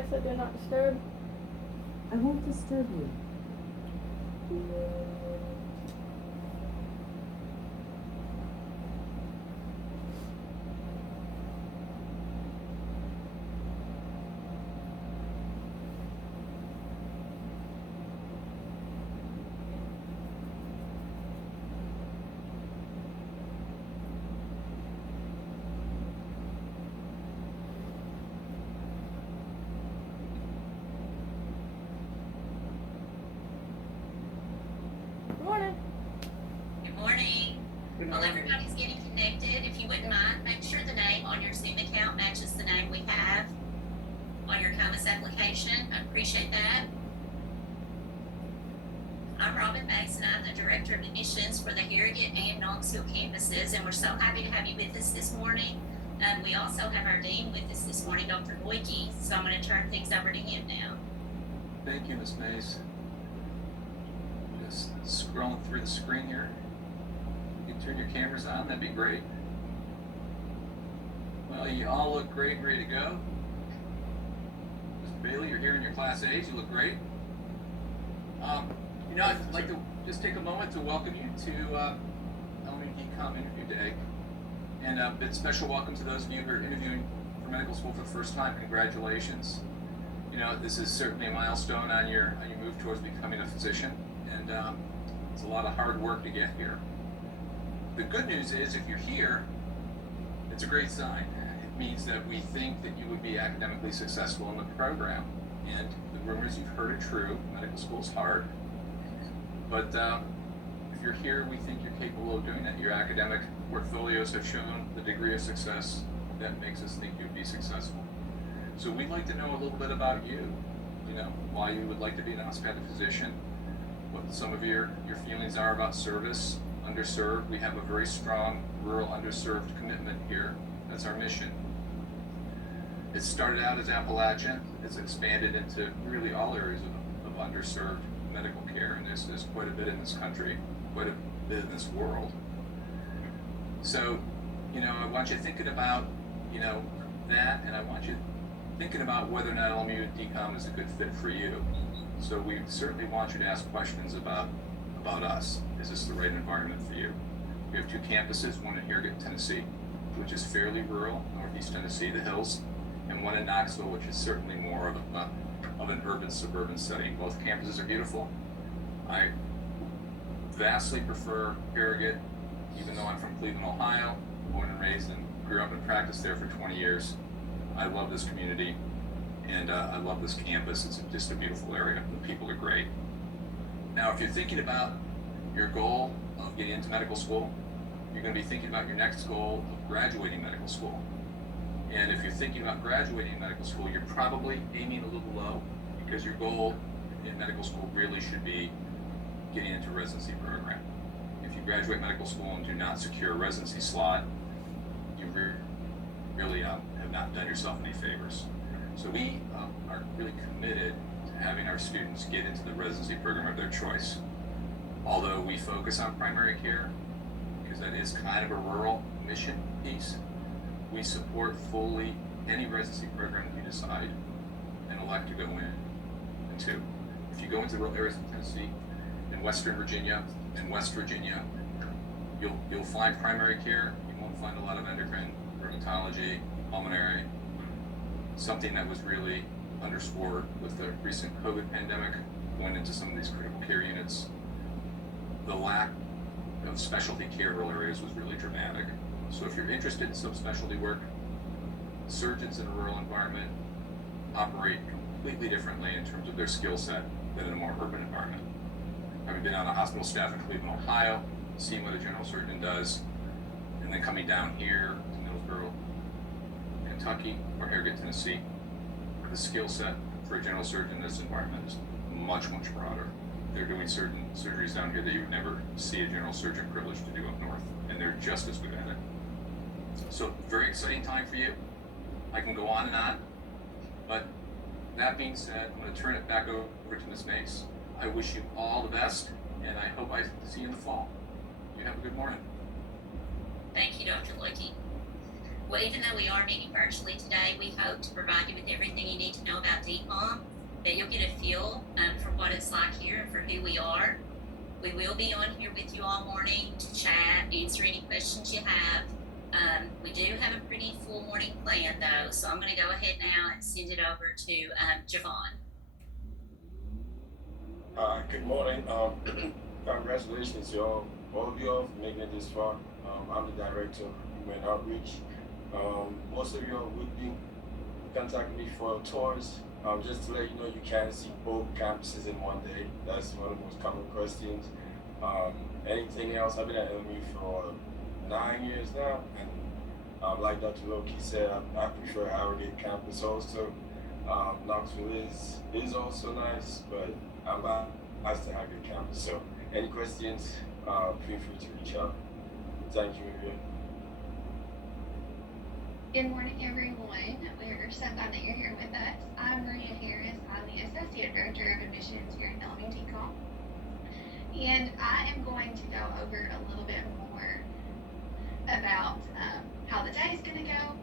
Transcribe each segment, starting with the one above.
Alexa, do not disturb. I won't disturb you. Good morning. Good morning. While everybody's getting connected, if you wouldn't mind, make sure the name on your Zoom account matches the name we have on your Compass application. I appreciate that. I'm Robin Mason. I'm the Director of Admissions for the Harrogate and Knoxville campuses, and we're so happy to have you with us this morning. We also have our Dean with us this morning, Dr. Loike, so I'm going to turn things over to him now. Thank you, Ms. Mays. Just scrolling through the screen here. You can turn your cameras on, that'd be great. Well, you all look great and ready to go. Mr. Bailey, you're here in your Class A's, you look great. I'd like to just take a moment to welcome you to LMU DCOM Interview Day. And a bit special welcome to those of you who are interviewing for medical school for the first time. Congratulations. This is certainly a milestone on your move towards becoming a physician, and it's a lot of hard work to get here. The good news is, if you're here, it's a great sign. It means that we think that you would be academically successful in the program, and the rumors you've heard are true. Medical school is hard, but if you're here, we think you're capable of doing it. Your academic portfolios have shown the degree of success that makes us think you'd be successful. So we'd like to know a little bit about you, why you would like to be an osteopathic physician, what some of your feelings are about service, underserved. We have a very strong rural underserved commitment here. That's our mission. It started out as Appalachian. It's expanded into really all areas of underserved medical care, and there's quite a bit in this country, quite a bit in this world. So, I want you thinking about, that, and I want you thinking about whether or not LMU DCOM is a good fit for you. So we certainly want you to ask questions about us. Is this the right environment for you? We have two campuses, one in Harrogate, Tennessee, which is fairly rural, northeast Tennessee, the hills, and one in Knoxville, which is certainly more of an urban suburban setting. Both campuses are beautiful. I vastly prefer Harrogate, even though I'm from Cleveland, Ohio, born and raised and grew up and practiced there for 20 years. I love this community, and I love this campus. It's just a beautiful area. The people are great. Now, if you're thinking about your goal of getting into medical school, you're going to be thinking about your next goal of graduating medical school. And if you're thinking about graduating medical school, you're probably aiming a little low, because your goal in medical school really should be getting into a residency program. If you graduate medical school and do not secure a residency slot, you really have not done yourself any favors. So we are really committed to having our students get into the residency program of their choice. Although we focus on primary care, because that is kind of a rural mission piece, we support fully any residency program that you decide and elect to go into. If you go into rural areas of Tennessee, in Western Virginia, and West Virginia, you'll find primary care. You won't find a lot of endocrine, rheumatology, pulmonary. Something that was really underscored with the recent COVID pandemic, going into some of these critical care units. The lack of specialty care in rural areas was really dramatic. So if you're interested in subspecialty work, surgeons in a rural environment operate completely differently in terms of their skill set than in a more urban environment. Having been on a hospital staff in Cleveland, Ohio, seeing what a general surgeon does, and then coming down here to Middlesboro, Kentucky, or Harrogate, Tennessee, the skill set for a general surgeon in this environment is much, much broader. They're doing certain surgeries down here that you would never see a general surgeon privileged to do up north, and they're just as good at it. So, very exciting time for you. I can go on, but that being said, I'm going to turn it back over to Ms. Mace. I wish you all the best, and I hope I see you in the fall. You have a good morning. Thank you, Dr. Loike. Well, even though we are meeting virtually today, we hope to provide you with everything you need to know about DPOM, that you'll get a feel for what it's like here and for who we are. We will be on here with you all morning to chat, answer any questions you have. We do have a pretty full morning plan though, so I'm going to go ahead now and send it over to Javon. Good morning. Congratulations, y'all, all of y'all, for making it this far. I'm the director of Human Outreach. Most of y'all would be contacting me for tours. Just to let you know, you can see both campuses in one day. That's one of the most common questions. Anything else? I've been at LMU for 9 years now, and like Dr. Loki said, I prefer Harrogate campus also. Knoxville is also nice, but I'm nice to Harrogate campus. So, any questions? Feel free to reach out. Thank you, Maria. Good morning, everyone. We're so glad that you're here with us. I'm Maria Harris. I'm the Associate Director of Admissions here at LMU DPOM. And I am going to go over a little bit more about how the day is going to go,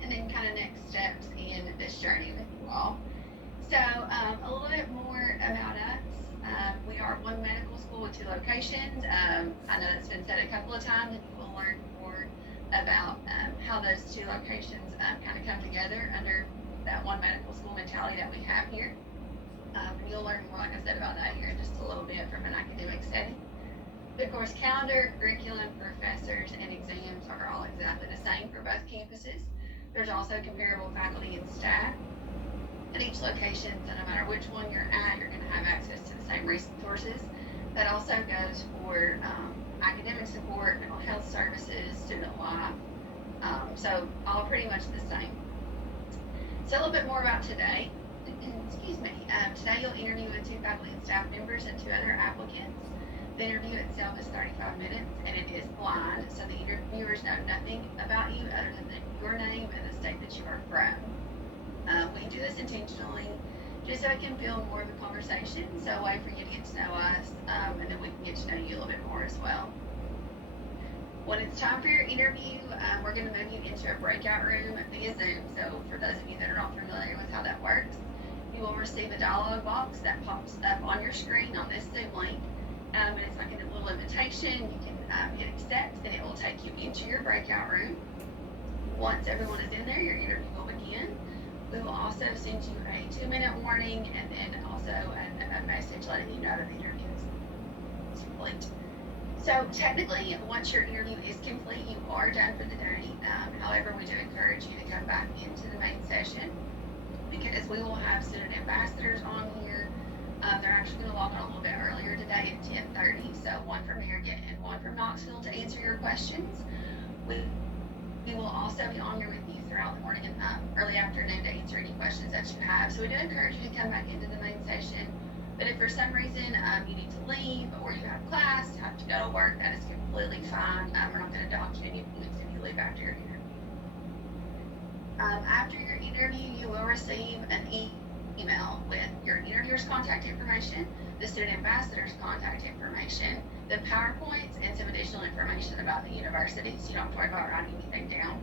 and then kind of next steps in this journey with you all. So a little bit more about us. We are one medical school with 2 locations. I know that's been said a couple of times, and you will learn more about how those 2 locations kind of come together under that one medical school mentality that we have here. And you'll learn more, like I said, about that here in just a little bit from an academic setting. But of course, calendar, curriculum, professors, and exams are all exactly the same for both campuses. There's also comparable faculty and staff at each location, so no matter which one you're at, you're going to have access to the same resources. That also goes for academic support, mental health services, student life, so all pretty much the same. So a little bit more about today. Excuse me. Today you'll interview with 2 faculty and staff members and 2 other applicants. The interview itself is 35 minutes, and it is blind, so the interviewers know nothing about you other than your name and the state that you are from. We do this intentionally just so it can feel more of a conversation, so a way for you to get to know us, and then we can get to know you a little bit more as well. When it's time for your interview, we're going to move you into a breakout room via Zoom. So for those of you that are not familiar with how that works, you will receive a dialog box that pops up on your screen on this Zoom link. And it's like a little invitation. You can hit accept, and it will take you into your breakout room. Once everyone is in there, your interview will begin. We will also send you a 2-minute warning, and then also a message letting you know that the interview is complete. So technically, once your interview is complete, you are done for the day. However, we do encourage you to come back into the main session, because we will have student ambassadors on here. They're actually going to log on a little bit earlier today at 10:30. So one from Harrogate and one from Knoxville to answer your questions. We will also be on here with you throughout the morning and early afternoon to answer any questions that you have. So we do encourage you to come back into the main session. But if for some reason you need to leave, or you have class, have to go to work, that is completely fine. We're not going to dock you any points if you leave after your interview. After your interview, you will receive an email with your interviewer's contact information, the student ambassador's contact information, the PowerPoints, and some additional information about the university, so you don't have to worry about writing anything down.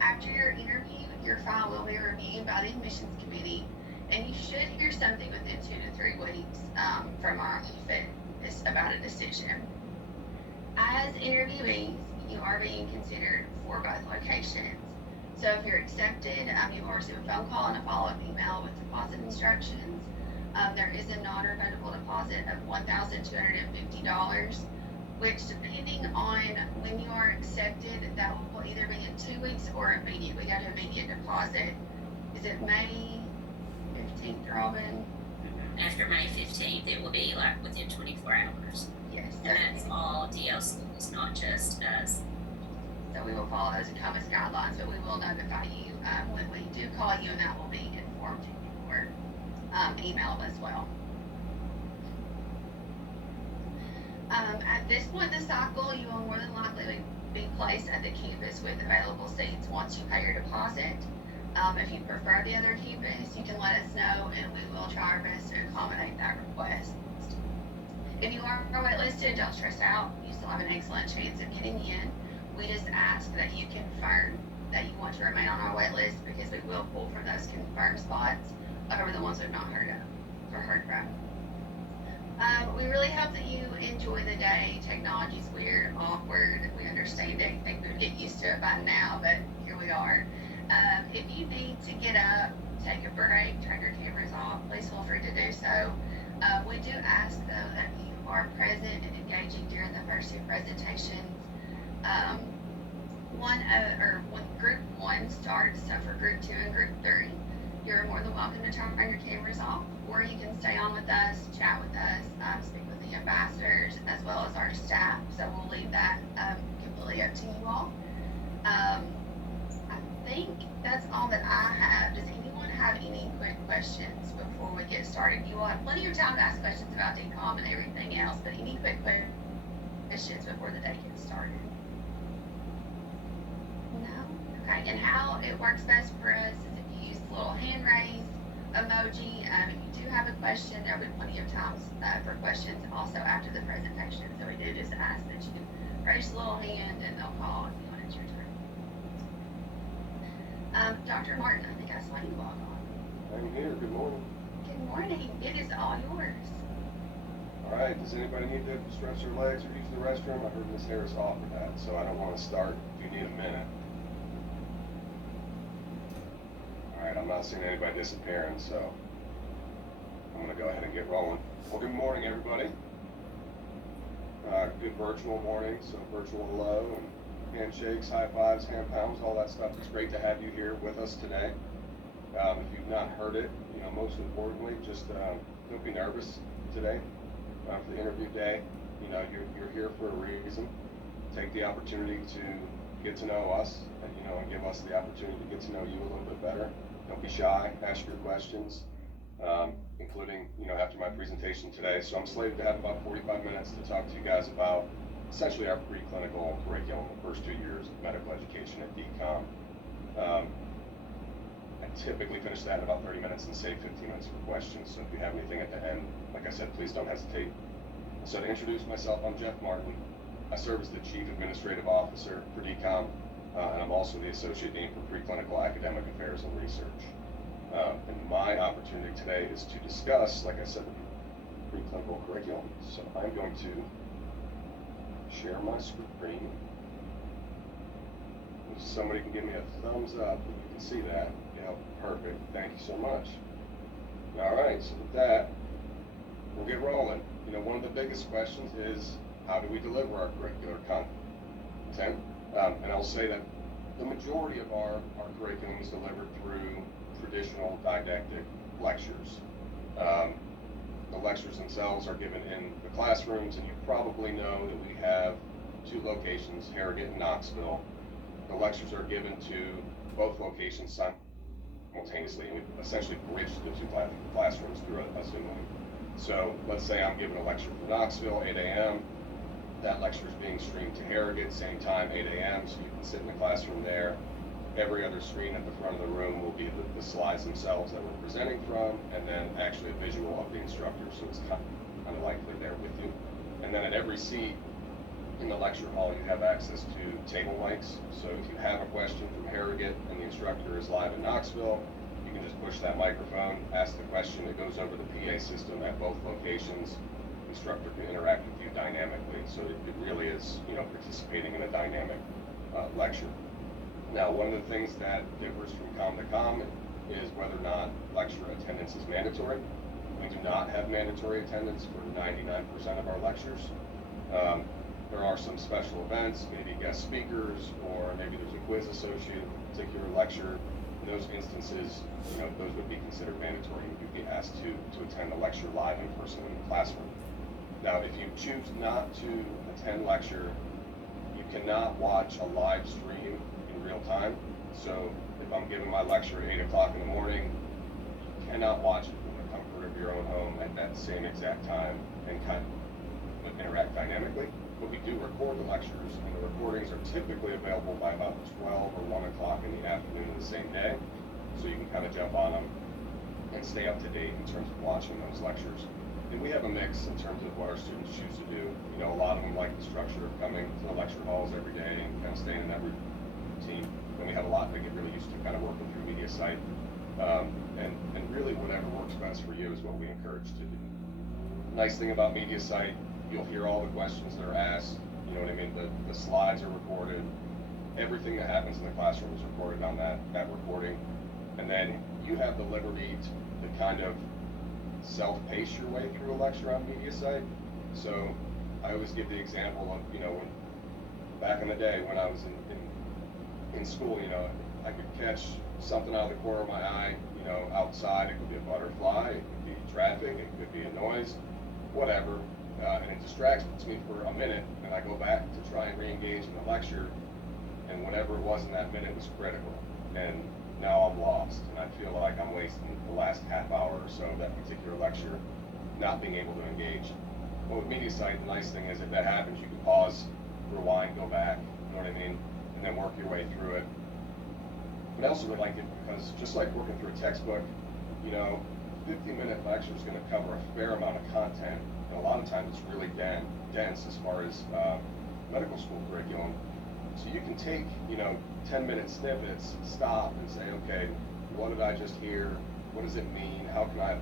After your interview, your file will be reviewed by the admissions committee, and you should hear something within 2 to 3 weeks from our office about a decision. As interviewees, you are being considered for both locations. So if you're accepted, you will receive a phone call and a follow-up email with deposit instructions. There is a non-refundable deposit of $1,250, which, depending on when you are accepted, that will either be in 2 weeks or immediate. We got an immediate deposit. Is it May 15th, Robin? After May 15th, it will be like within 24 hours. Yes. And that's all DL schools, not just us. So we will follow those ECOMAS guidelines, but we will notify you when we do call you, and that will be informed in your email as well. At this point in the cycle, you will more than likely be placed at the campus with available seats once you pay your deposit. If you prefer the other campus, you can let us know, and we will try our best to accommodate that request. If you are waitlisted, don't stress out. You still have an excellent chance of getting in. We just ask that you confirm that you want to remain on our wait list because we will pull from those confirmed spots over the ones we've not heard of or heard from. We really hope that you enjoy the day. Technology's weird, awkward. We understand it. I think we would get used to it by now, but here we are. If you need to get up, take a break, turn your cameras off, please feel free to do so. We do ask, though, that you are present and engaging during the first two presentations. When group 1 starts, so for group 2 and group 3, you're more than welcome to turn your cameras off, or you can stay on with us, chat with us, speak with the ambassadors as well as our staff. So we'll leave that completely up to you all. I think that's all that I have. Does anyone have any quick questions before we get started? You will have plenty of time to ask questions about DCOM and everything else, but any quick questions before the day gets started? No? Okay, and how it works best for us is if you use the little hand raise emoji. If you do have a question, there will be plenty of times for questions also after the presentation. So we do just ask that you raise the little hand and they'll call if you want it's your turn. Dr. Martin, I think I saw you log on. I'm here. Good morning. Good morning. It is all yours. All right. Does anybody need to stretch their legs or use the restroom? I heard Ms. Harris offer that, so I don't want to start if you need a minute. All right. I'm not seeing anybody disappearing, so I'm going to go ahead and get rolling. Well, good morning, everybody. Good virtual morning, so virtual hello and handshakes, high fives, hand pounds, all that stuff. It's great to have you here with us today. If you've not heard it, most importantly, just don't be nervous today for the interview day. You're here for a reason. Take the opportunity to get to know us, and give us the opportunity to get to know you a little bit better. Don't be shy. Ask your questions, including after my presentation today. So I'm slated to have about 45 minutes to talk to you guys about essentially our preclinical curriculum, the first 2 years of medical education at DCOM. I typically finish that in about 30 minutes and save 15 minutes for questions. So if you have anything at the end, like I said, please don't hesitate. So to introduce myself, I'm Jeff Martin. I serve as the Chief Administrative Officer for DCOM, and I'm also the Associate Dean for Preclinical Academic Affairs and Research. And my opportunity today is to discuss, like I said, the preclinical curriculum. So I'm going to share my screen. If somebody can give me a thumbs up, if you can see that. Yeah, perfect. Thank you so much. All right, so with that, we'll get rolling. One of the biggest questions is, how do we deliver our curricular content? And I'll say that the majority of our curriculum is delivered through traditional didactic lectures. The lectures themselves are given in the classrooms, and you probably know that we have 2 locations, Harrogate and Knoxville. The lectures are given to both locations simultaneously, and we essentially bridge the 2 classrooms through a Zoom link. So let's say I'm giving a lecture for Knoxville, 8 a.m. That lecture is being streamed to Harrogate, same time, 8 a.m., so you can sit in the classroom there. Every other screen at the front of the room will be the slides themselves that we're presenting from, and then actually a visual of the instructor, so it's kind of like they're there with you. And then at every seat in the lecture hall, you have access to table mics. So if you have a question from Harrogate and the instructor is live in Knoxville, you can just push that microphone, ask the question, it goes over the PA system at both locations. The instructor can interact with you dynamically, so it really is, participating in a dynamic lecture. Now, one of the things that differs from COM to COM is whether or not lecture attendance is mandatory. We do not have mandatory attendance for 99% of our lectures. There are some special events, maybe guest speakers, or maybe there's a quiz associated with a particular lecture. In those instances, those would be considered mandatory. You'd be asked to attend the lecture live in person in the classroom. Now, if you choose not to attend lecture, you cannot watch a live stream in real time. So if I'm giving my lecture at 8 o'clock in the morning, you cannot watch it from the comfort of your own home at that same exact time and kind of interact dynamically. But we do record the lectures, and the recordings are typically available by about 12 or 1 o'clock in the afternoon of the same day. So you can kind of jump on them and stay up to date in terms of watching those lectures. And we have a mix in terms of what our students choose to do. A lot of of them like the structure of coming to the lecture halls every day and kind of staying in that routine. Then we have a lot that get really used to kind of working through MediaSite. And really whatever works best for you is what we encourage to do. Nice thing about MediaSite, you'll hear all the questions that are asked. You know what I mean? The slides are recorded. Everything that happens in the classroom is recorded on that recording. And then you have the liberty to kind of self-pace your way through a lecture on MediaSite. So I always give the example of, you know, when back in the day when I was in school, you know, I could catch something out of the corner of my eye, you know, outside. It could be a butterfly, it could be traffic, it could be a noise, whatever. And it distracts me for a minute, and I go back to try and re-engage in the lecture, and whatever it was in that minute was critical. And now I'm lost, and I feel like I'm wasting the last half hour or so of that particular lecture not being able to engage. Well, with MediaSite, the nice thing is if that happens, you can pause, rewind, go back, you know what I mean, and then work your way through it. But I also really like it because just like working through a textbook, you know, 50-minute lecture is going to cover a fair amount of content, and a lot of times it's really dense as far as medical school curriculum. So you can take, you know, 10-minute snippets, stop and say, okay, what did I just hear? What does it mean? How can I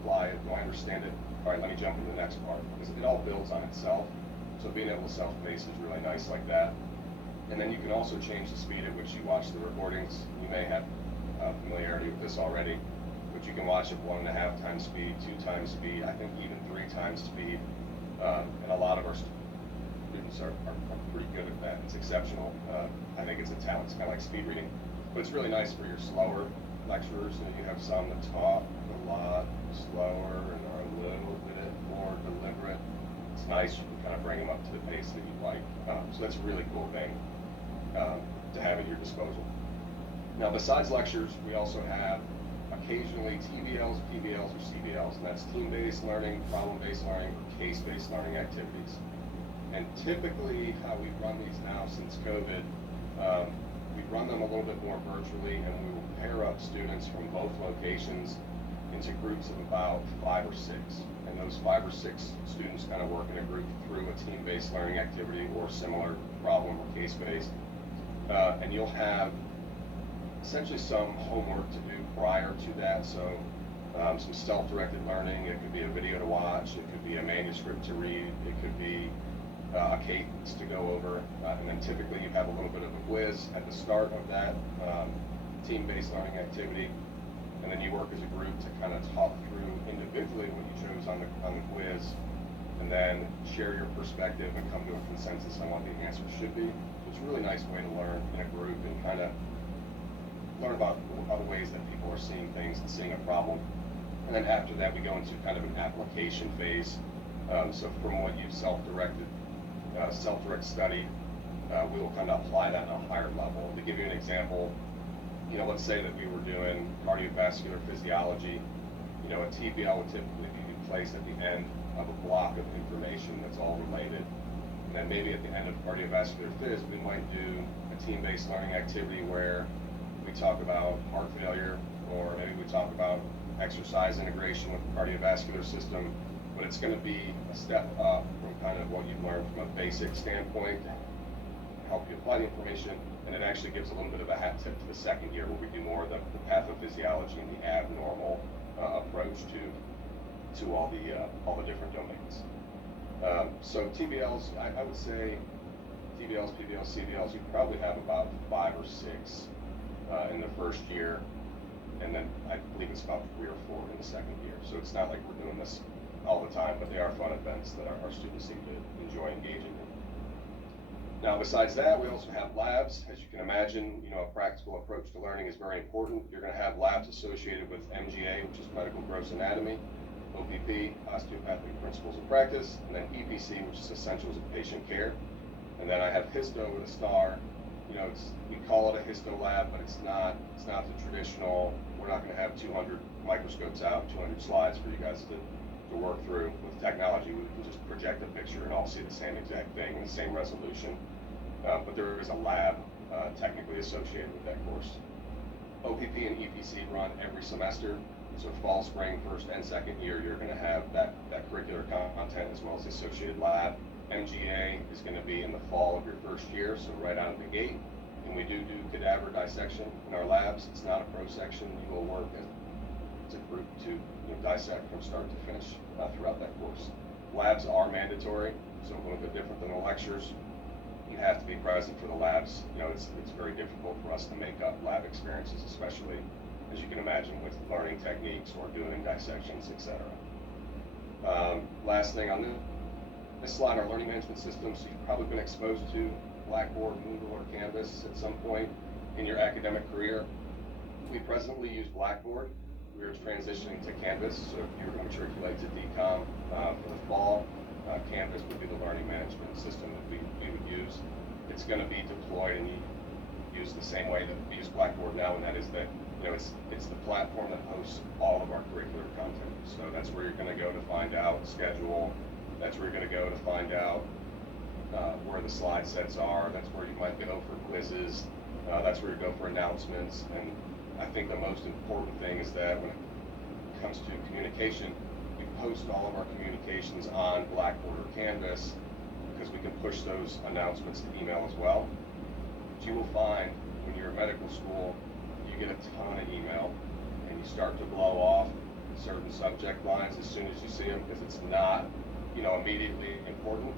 apply it? Do I understand it? All right, let me jump into the next part, because it all builds on itself. So being able to self-pace is really nice like that. And then you can also change the speed at which you watch the recordings. You may have familiarity with this already, but you can watch at 1.5 times speed, 2 times speed, I think even 3 times speed. And a lot of our students are pretty good at that. It's exceptional. I think it's a talent. It's kind of like speed reading. But it's really nice for your slower lecturers. You know, you have some that talk a lot slower and are a little bit more deliberate. It's nice. You can kind of bring them up to the pace that you like. So that's a really cool thing to have at your disposal. Now, besides lectures, we also have occasionally TBLs, PBLs, or CBLs, and that's team-based learning, problem-based learning, or case-based learning activities. And typically, how we run these now since COVID, we run them a little bit more virtually, and we will pair up students from both locations into groups of about 5 or 6. And those 5 or 6 students kind of work in a group through a team-based learning activity or similar problem or case-based. And you'll have essentially some homework to do prior to that. So some self-directed learning. It could be a video to watch. It could be a manuscript to read. It could be a cadence to go over. And then typically you have a little bit of a quiz at the start of that team-based learning activity. And then you work as a group to kind of talk through individually what you chose on the quiz, and then share your perspective and come to a consensus on what the answer should be. It's a really nice way to learn in a group and kind of learn about other ways that people are seeing things and seeing a problem. And then after that, we go into kind of an application phase. So from what you've self-directed study, we will kind of apply that on a higher level. To give you an example, you know, let's say that we were doing cardiovascular physiology. You know, a TBL would typically be placed at the end of a block of information that's all related. And then maybe at the end of cardiovascular phys, we might do a team-based learning activity where we talk about heart failure, or maybe we talk about exercise integration with the cardiovascular system. But it's going to be a step up from kind of what you've learned from a basic standpoint to help you apply the information. And it actually gives a little bit of a hat tip to the second year where we do more of the pathophysiology and the abnormal approach to all the different domains. So TBLs, I would say TBLs, PBLs, CBLs, you probably have about 5 or 6 in the first year, and then I believe it's about 3 or 4 in the second year. So it's not like we're doing this all the time, but they are fun events that our students seem to enjoy engaging in. Now, besides that, we also have labs. As you can imagine, you know, a practical approach to learning is very important. You're going to have labs associated with MGA, which is medical gross anatomy, OPP, osteopathic principles of practice, and then EPC, which is essentials of patient care. And then I have histo with a star. You know, we call it a histo lab, but it's not the traditional. We're not going to have 200 microscopes out, 200 slides for you guys to work through. With technology, we can just project a picture and all see the same exact thing in the same resolution. But there is a lab technically associated with that course. OPP and EPC run every semester. So fall, spring, first and second year, you're going to have that curricular content as well as the associated lab. MGA is going to be in the fall of your first year, so right out of the gate. And we do cadaver dissection in our labs. It's not a pro section. You will work as a group to dissect from start to finish throughout that course. Labs are mandatory, so a little bit different than the lectures. You have to be present for the labs. It's very difficult for us to make up lab experiences, especially as you can imagine with learning techniques or doing dissections, etc. Last thing on this slide, our learning management system. So you've probably been exposed to Blackboard, Moodle, or Canvas at some point in your academic career. We presently use Blackboard. We are transitioning to Canvas, so if you were to matriculate to DCOM for the fall, Canvas would be the learning management system that we would use. It's going to be deployed and used the same way that we use Blackboard now, and that is that it's the platform that hosts all of our curricular content. So that's where you're going to go to find out schedule. That's where you're going to go to find out where the slide sets are. That's where you might go for quizzes. That's where you go for announcements. And I think the most important thing is that when it comes to communication, we post all of our communications on Blackboard or Canvas because we can push those announcements to email as well. But you will find when you're in medical school, you get a ton of email and you start to blow off certain subject lines as soon as you see them because it's not, immediately important.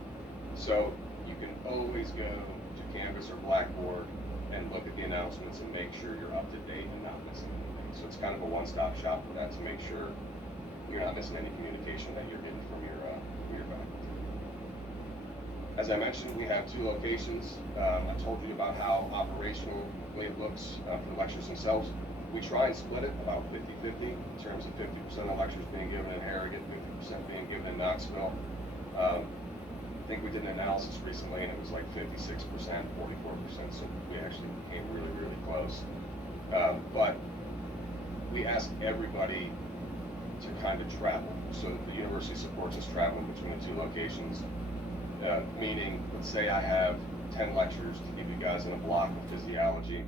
So you can always go to Canvas or Blackboard and look at the announcements and make sure you're up to date and not missing anything. So it's kind of a one-stop shop for that to make sure you're not missing any communication that you're getting from your faculty. As I mentioned, we have 2 locations. I told you about how operationally it looks for the lectures themselves. We try and split it about 50-50 in terms of 50% of lectures being given in Harrogate, 50% being given in Knoxville. I think we did an analysis recently and it was like 56%, 44%, so we actually came really, really close. But we ask everybody to kind of travel. So the university supports us traveling between the 2 locations, meaning, let's say I have 10 lectures to give you guys in a block of physiology.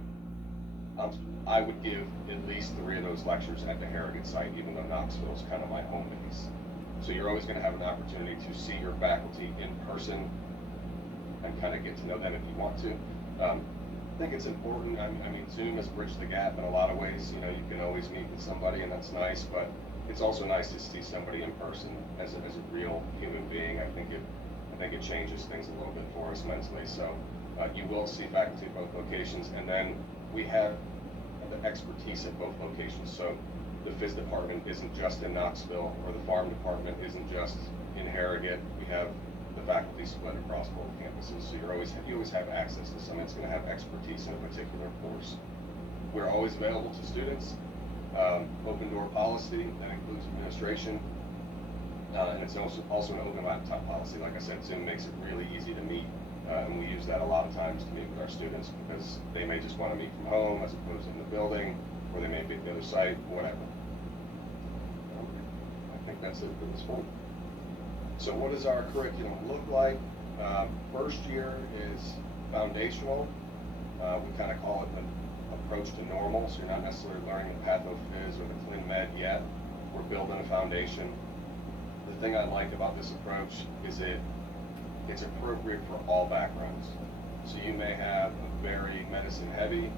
I would give at least 3 of those lectures at the Harrogate site, even though Knoxville is kind of my home base. So you're always going to have an opportunity to see your faculty in person and kind of get to know them if you want to. I think it's important. I mean, Zoom has bridged the gap in a lot of ways. You can always meet with somebody, and that's nice. But it's also nice to see somebody in person as a real human being. I think it changes things a little bit for us mentally. So you will see faculty at both locations, and then we have the expertise at both locations. So the phys department isn't just in Knoxville, or the pharm department isn't just in Harrogate. We have the faculty split across both campuses, so you always have access to someone that's going to have expertise in a particular course. We're always available to students. Open door policy, that includes administration, and it's also an open laptop policy. Like I said, Zoom makes it really easy to meet, and we use that a lot of times to meet with our students because they may just want to meet from home as opposed to in the building, or they may be at the other site, whatever. I think that's it for this one. So what does our curriculum look like? First year is foundational. We kind of call it an approach to normal, so you're not necessarily learning the pathophys or the clin med yet. We're building a foundation. The thing I like about this approach is it's appropriate for all backgrounds. So you may have a very medicine heavy,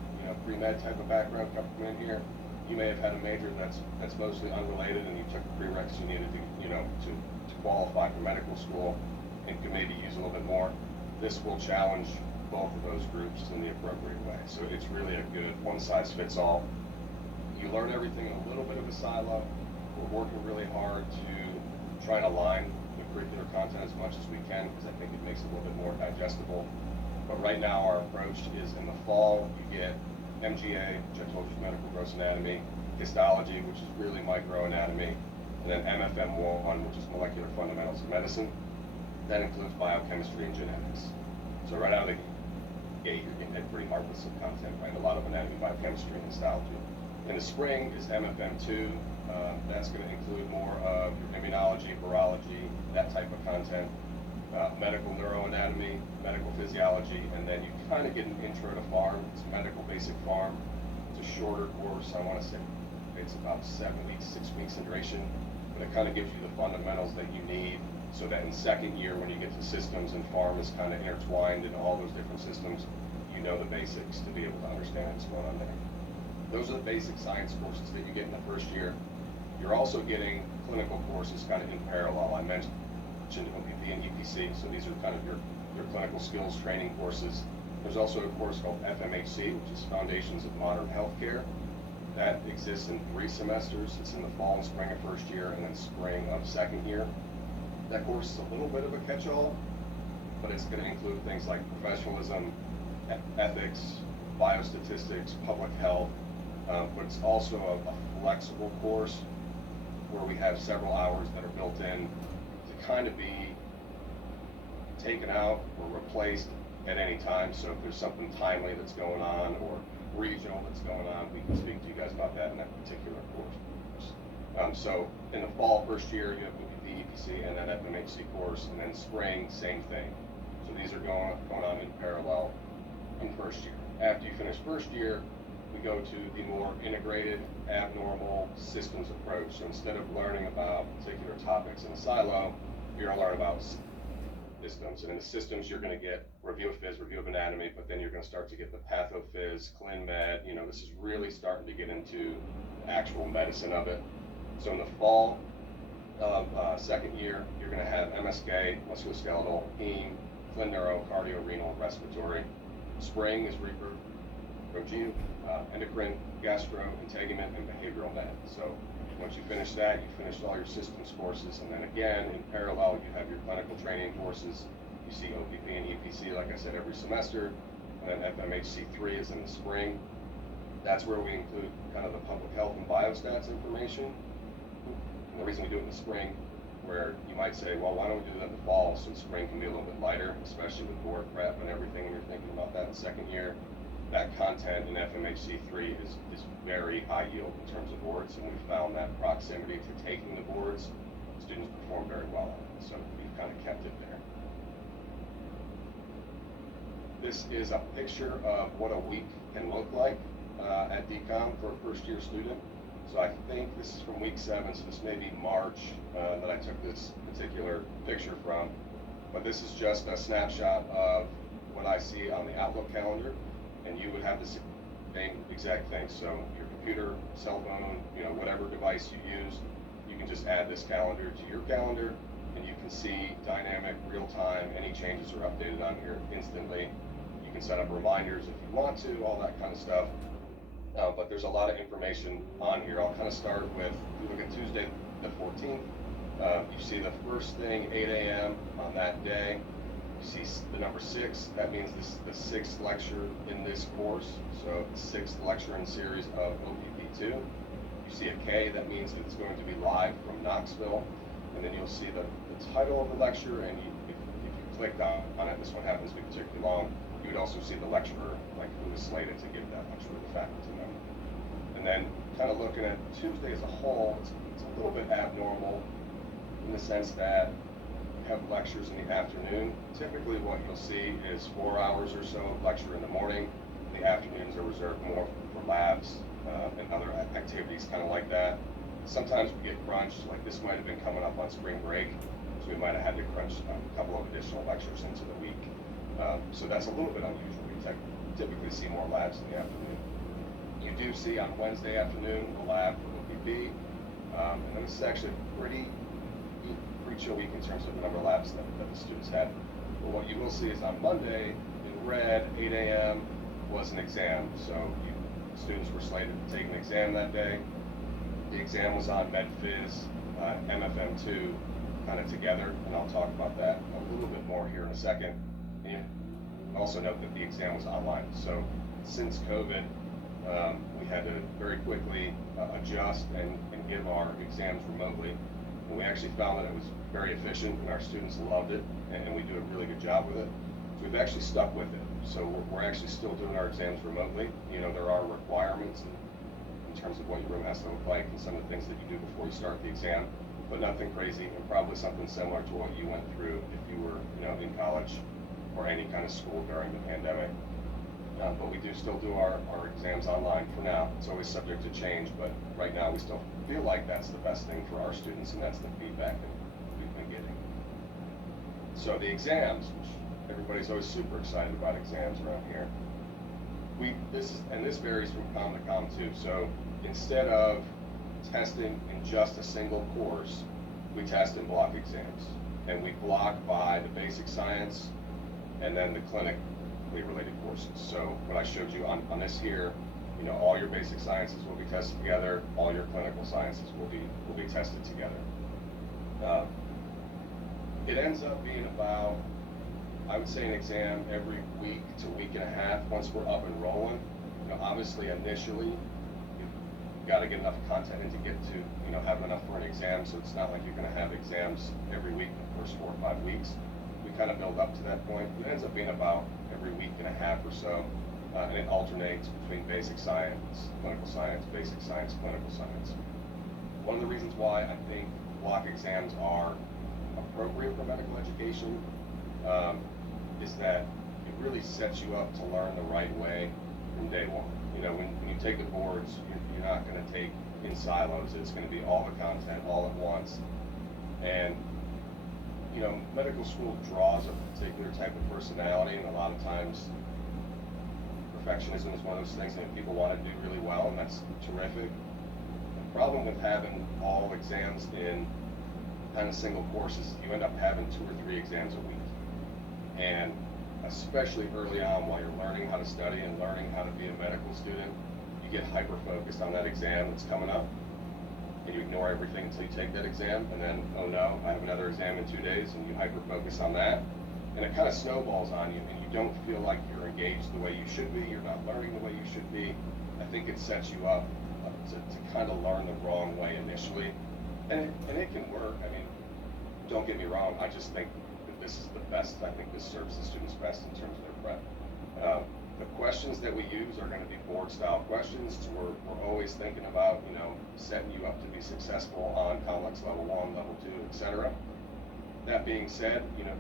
pre-med type of background come in here. You may have had a major that's mostly unrelated, and you took the prereqs you needed to qualify for medical school and could maybe use a little bit more. This will challenge both of those groups in the appropriate way. So it's really a good one-size-fits-all. You learn everything in a little bit of a silo. We're working really hard to try and align the curricular content as much as we can because I think it makes it a little bit more digestible. But right now our approach is in the fall you get MGA, which I told you is medical gross anatomy, histology, which is really microanatomy, and then MFM1, which is molecular fundamentals of medicine. That includes biochemistry and genetics. So right out of the gate, you're getting hit pretty hard with some content, right? A lot of anatomy, biochemistry, and histology. In the spring is MFM2. That's going to include more of your immunology, virology, that type of content, medical neuroanatomy, medical physiology, and then you kind of get an intro to pharm. It's medical basic pharm. It's a shorter course. I want to say it's about 7 weeks, 6 weeks in duration, but it kind of gives you the fundamentals that you need so that in second year, when you get to systems and pharm is kind of intertwined in all those different systems, you know the basics to be able to understand what's going on there. Those are the basic science courses that you get in the first year. You're also getting clinical courses kind of in parallel. I mentioned OPP and EPC, so these are kind of your clinical skills training courses. There's also a course called FMHC, which is Foundations of Modern Healthcare. That exists in 3 semesters. It's in the fall and spring of first year, and then spring of second year. That course is a little bit of a catch-all, but it's going to include things like professionalism, ethics, biostatistics, public health, but it's also a flexible course where we have several hours that are built in to kind of be taken out or replaced at any time. So if there's something timely that's going on or regional that's going on, we can speak to you guys about that in that particular course. So in the fall, first year, you have the EPC and then FMHC course, and then spring, same thing. So these are going on in parallel in first year. After you finish first year, we go to the more integrated, abnormal systems approach. So instead of learning about particular topics in a silo, you're going to learn about systems. And in the systems, you're going to get review of phys, review of anatomy, but then you're going to start to get the pathophys, clin med. You know, this is really starting to get into the actual medicine of it. So in the fall of second year, you're going to have MSK, musculoskeletal, heme, clin neuro, cardio, renal, respiratory. Spring is review, endocrine, gastro, integument, and behavioral med. So once you finish that, you finished all your systems courses, and then again, in parallel, you have your clinical training courses. You see OPP and EPC, like I said, every semester, and then FMHC3 is in the spring. That's where we include kind of the public health and biostats information. And the reason we do it in the spring, where you might say, well, why don't we do that in the fall, so spring can be a little bit lighter, especially with board prep and everything, when you're thinking about that in second year. That content in FMHC3 is very high yield in terms of boards, and we've found that proximity to taking the boards, students perform very well on it, so we've kind of kept it there. This is a picture of what a week can look like at DCOM for a first year student. So I think this is from week 7, so this may be March that I took this particular picture from, but this is just a snapshot of what I see on the Outlook calendar. And you would have the same exact thing. So your computer, cell phone, you know, whatever device you use, you can just add this calendar to your calendar, and you can see dynamic, real time, any changes are updated on here instantly. You can set up reminders if you want to, all that kind of stuff. But there's a lot of information on here. I'll kind of start with, if you look at Tuesday the 14th, you see the first thing, 8 a.m. on that day. You see the number 6, that means this is the 6th lecture in this course, so the 6th lecture in series of OPP2. You see a K, that means it's going to be live from Knoxville, and then you'll see the title of the lecture, and if you clicked on it, this one happens to be particularly long, you would also see the lecturer, like who is slated to give that lecture, the faculty member. And then kind of looking at Tuesday as a whole, it's a little bit abnormal in the sense that have lectures in the afternoon. Typically what you'll see is 4 hours or so of lecture in the morning. The afternoons are reserved more for labs and other activities kind of like that. Sometimes we get crunched, like this might have been coming up on spring break, so we might have had to crunch a couple of additional lectures into the week. So that's a little bit unusual. We typically see more labs in the afternoon. You do see on Wednesday afternoon a lab for OPP, and this is actually pretty chill week in terms of the number of labs that the students had. But what you will see is on Monday, in red, 8 a.m. was an exam. So students were slated to take an exam that day. The exam was on MedPhys, MFM2, kind of together, and I'll talk about that a little bit more here in a second. And also note that the exam was online. So since COVID, we had to very quickly adjust and give our exams remotely. And we actually found that it was very efficient, and our students loved it, and we do a really good job with it. So we've actually stuck with it. So we're actually still doing our exams remotely. You know, there are requirements in terms of what your room has to look like and some of the things that you do before you start the exam, but nothing crazy, and probably something similar to what you went through if you were, you know, in college or any kind of school during the pandemic. But we do still do our exams online for now. It's always subject to change, but right now we still feel like that's the best thing for our students, and that's the feedback that we've been getting. So the exams, which everybody's always super excited about exams around here. This varies from com to com too. So instead of testing in just a single course, we test in block exams. And we block by the basic science and then the clinically related courses. So what I showed you on this here, you know, all your basic sciences will be tested together, all your clinical sciences will be tested together. It ends up being about, I would say, an exam every week to week and a half once we're up and rolling. You know, obviously initially you've got to get enough content in to get to, you know, have enough for an exam, so it's not like you're going to have exams every week in the first 4 or 5 weeks. We kind of build up to that point. It ends up being about every week and a half or so, and it alternates between basic science, clinical science, basic science, clinical science. One of the reasons why I think block exams are appropriate for medical education is that it really sets you up to learn the right way from day one. You know, when you take the boards, you're not going to take in silos. It's going to be all the content all at once. And, you know, medical school draws a particular type of personality, and a lot of times perfectionism is one of those things that people want to do really well, and that's terrific. The problem with having all exams in kind of single courses, you end up having 2 or 3 exams a week. And especially early on, while you're learning how to study and learning how to be a medical student, you get hyper-focused on that exam that's coming up, and you ignore everything until you take that exam, and then, oh no, I have another exam in 2 days, and you hyper-focus on that, and it kind of snowballs on you, and you don't feel like you're engaged the way you should be, you're not learning the way you should be. I think it sets you up to kind of learn the wrong way initially, and it can work. I mean, don't get me wrong, I just think that this is the best. I think this serves the students best in terms of their prep. The questions that we use are going to be board style questions. We're always thinking about, you know, setting you up to be successful on complex level 1, level 2, etc. That being said, you know,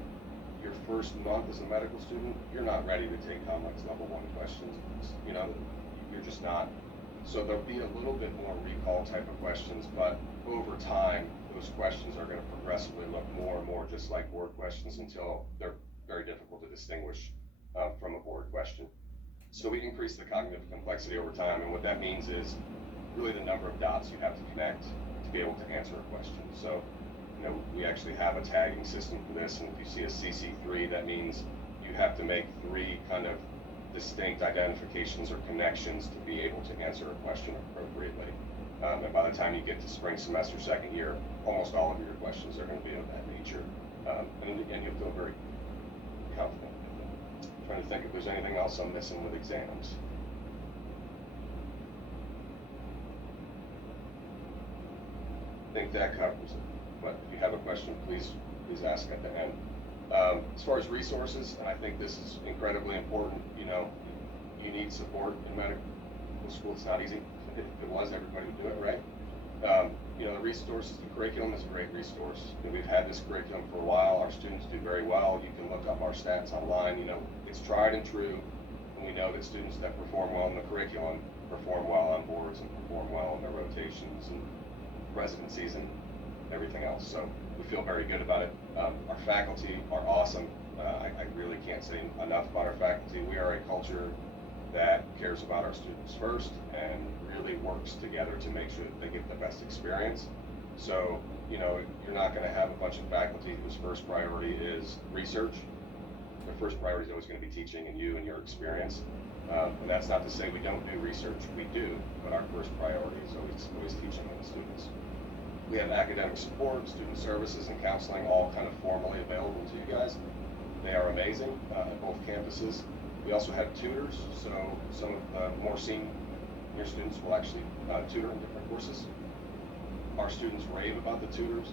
your first month as a medical student, you're not ready to take complex level 1 questions. You know, you're just not. So there'll be a little bit more recall type of questions, but over time, those questions are going to progressively look more and more just like board questions until they're very difficult to distinguish from a board question. So we increase the cognitive complexity over time, and what that means is really the number of dots you have to connect to be able to answer a question. So, you know, we actually have a tagging system for this, and if you see a CC3, that means you have to make 3 kind of distinct identifications or connections to be able to answer a question appropriately. And by the time you get to spring semester 2nd year, almost all of your questions are going to be of that nature, and you'll feel very confident. I'm trying to think if there's anything else I'm missing with exams. I think that covers it. But if you have a question, please ask at the end. As far as resources, and I think this is incredibly important. You know, you need support in medical school. It's not easy. If it was, everybody would do it, right? You know, the resources, the curriculum is a great resource. You know, we've had this curriculum for a while. Our students do very well. You can look up our stats online. You know, it's tried and true, and we know that students that perform well in the curriculum perform well on boards and perform well in their rotations and residencies and everything else. So we feel very good about it. Our faculty are awesome. I really can't say enough about our faculty. We are a culture that cares about our students first and really works together to make sure that they get the best experience. So, you know, you're not going to have a bunch of faculty whose first priority is research. Their first priority is always going to be teaching and you and your experience. And that's not to say we don't do research. We do, but our first priority is always teaching the students. We have academic support, student services, and counseling all kind of formally available to you guys. They are amazing at both campuses. We also have tutors, so some of the more senior students will actually tutor in different courses. Our students rave about the tutors.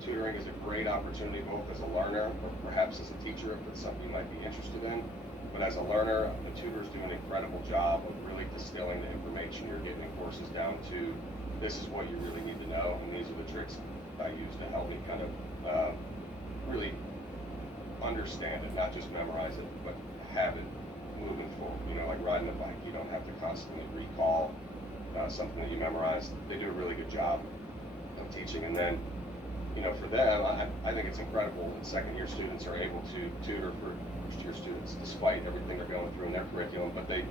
Tutoring is a great opportunity both as a learner or perhaps as a teacher if it's something you might be interested in. But as a learner, the tutors do an incredible job of really distilling the information you're getting in courses down to this is what you really need to know, and these are the tricks I use to help me kind of really understand it, not just memorize it, but have it moving forward. You know, like riding a bike, you don't have to constantly recall something that you memorized. They do a really good job of teaching. And then, you know, for them, I think it's incredible that second year students are able to tutor for first year students despite everything they're going through in their curriculum, but they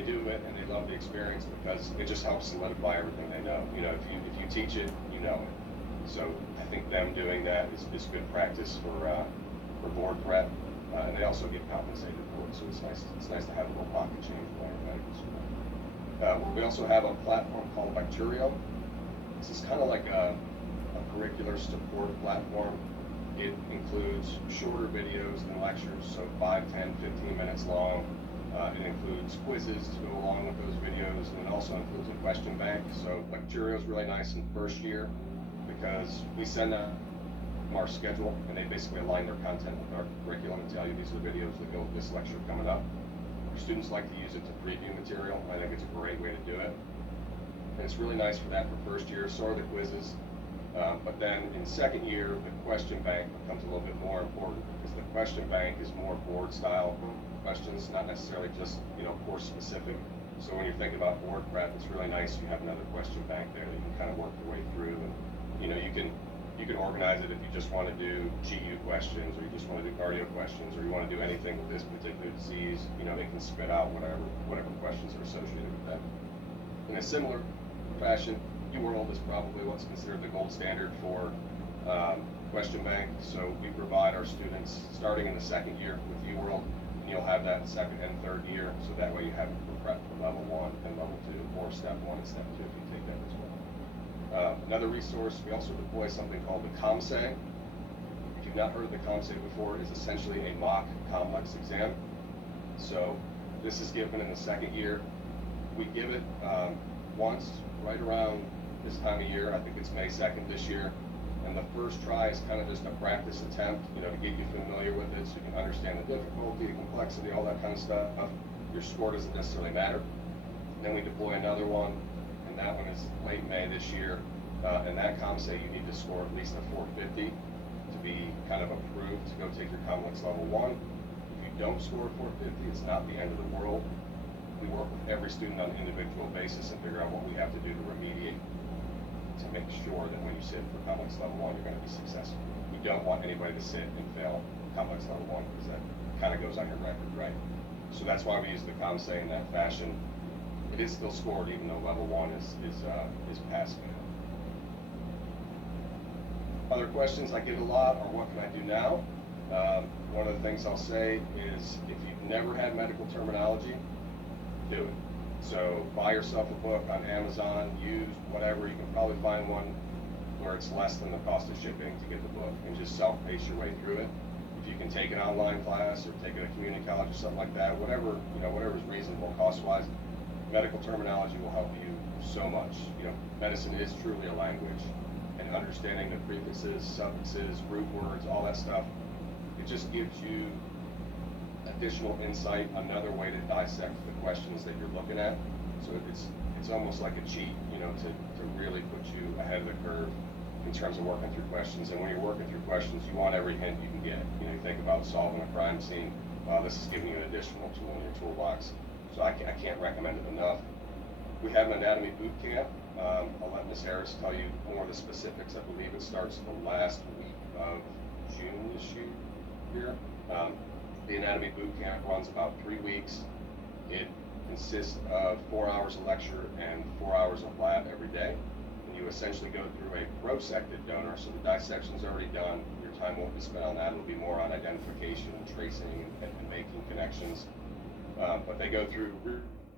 do it and they love the experience because it just helps solidify everything they know. You know, if you teach it, you know it. So I think them doing that is good practice for board prep, and they also get compensated for it. So it's nice to have a little pocket change while you're in medical school. We also have a platform called Lecturio. This is kind of like a curricular support platform. It includes shorter videos than lectures, so 5, 10, 15 minutes long. It includes quizzes to go along with those videos, and it also includes a question bank. So Lecturio is really nice in first year because we send them our schedule, and they basically align their content with our curriculum and tell you these are the videos that go with this lecture coming up. Our students like to use it to preview material. I think it's a great way to do it. And it's really nice for that for first year, so are the quizzes. But then in second year, the question bank becomes a little bit more important because the question bank is more board style questions, not necessarily just, you know, course specific. So when you're thinking about board prep, it's really nice you have another question bank there that you can kind of work your way through. And, you know, you can organize it if you just want to do GU questions, or you just want to do cardio questions, or you want to do anything with this particular disease. You know, it can spit out whatever questions are associated with that. In a similar fashion, UWorld is probably what's considered the gold standard for question bank. So we provide our students starting in the second year with UWorld, and you'll have that second and third year. So that way you have it for prep for level 1 and level 2, or step 1 and step 2 if you take that as well. Another resource, we also deploy something called the ComSay. If you've not heard of the ComSay before, it's essentially a mock complex exam. So this is given in the second year. We give it once, right around this time of year. I think it's May 2nd this year. And the first try is kind of just a practice attempt, you know, to get you familiar with it so you can understand the difficulty, the complexity, all that kind of stuff. Your score doesn't necessarily matter. Then we deploy another one, and that one is late May this year. And that ComSay, you need to score at least a 450 to be kind of approved to go take your complex level 1. If you don't score a 450, it's not the end of the world. We work with every student on an individual basis and figure out what we have to do to remediate to make sure that when you sit for complex level 1, you're going to be successful. We don't want anybody to sit and fail complex level 1 because that kind of goes on your record, right? So that's why we use the ComSay in that fashion. It is still scored even though level 1 is passed. Other questions I get a lot are, what can I do now? One of the things I'll say is, if you've never had medical terminology, do it. So buy yourself a book on Amazon, used, whatever. You can probably find one where it's less than the cost of shipping to get the book, and just self-pace your way through it. If you can take an online class or take it at a community college or something like that, whatever is reasonable cost-wise, medical terminology will help you so much. You know, medicine is truly a language, and understanding the prefixes, suffixes, root words, all that stuff, it just gives you additional insight, another way to dissect the questions that you're looking at. So it's almost like a cheat, you know, to really put you ahead of the curve in terms of working through questions. And when you're working through questions, you want every hint you can get. You know, you think about solving a crime scene. This is giving you an additional tool in your toolbox. So I can't recommend it enough. We have an anatomy boot camp. I'll let Ms. Harris tell you more of the specifics. I believe it starts the last week of June this year. The anatomy boot camp runs about 3 weeks. It consists of 4 hours of lecture and 4 hours of lab every day. And you essentially go through a prosected donor, so the dissection's already done. Your time won't be spent on that. It'll be more on identification, tracing, and making connections. But they go through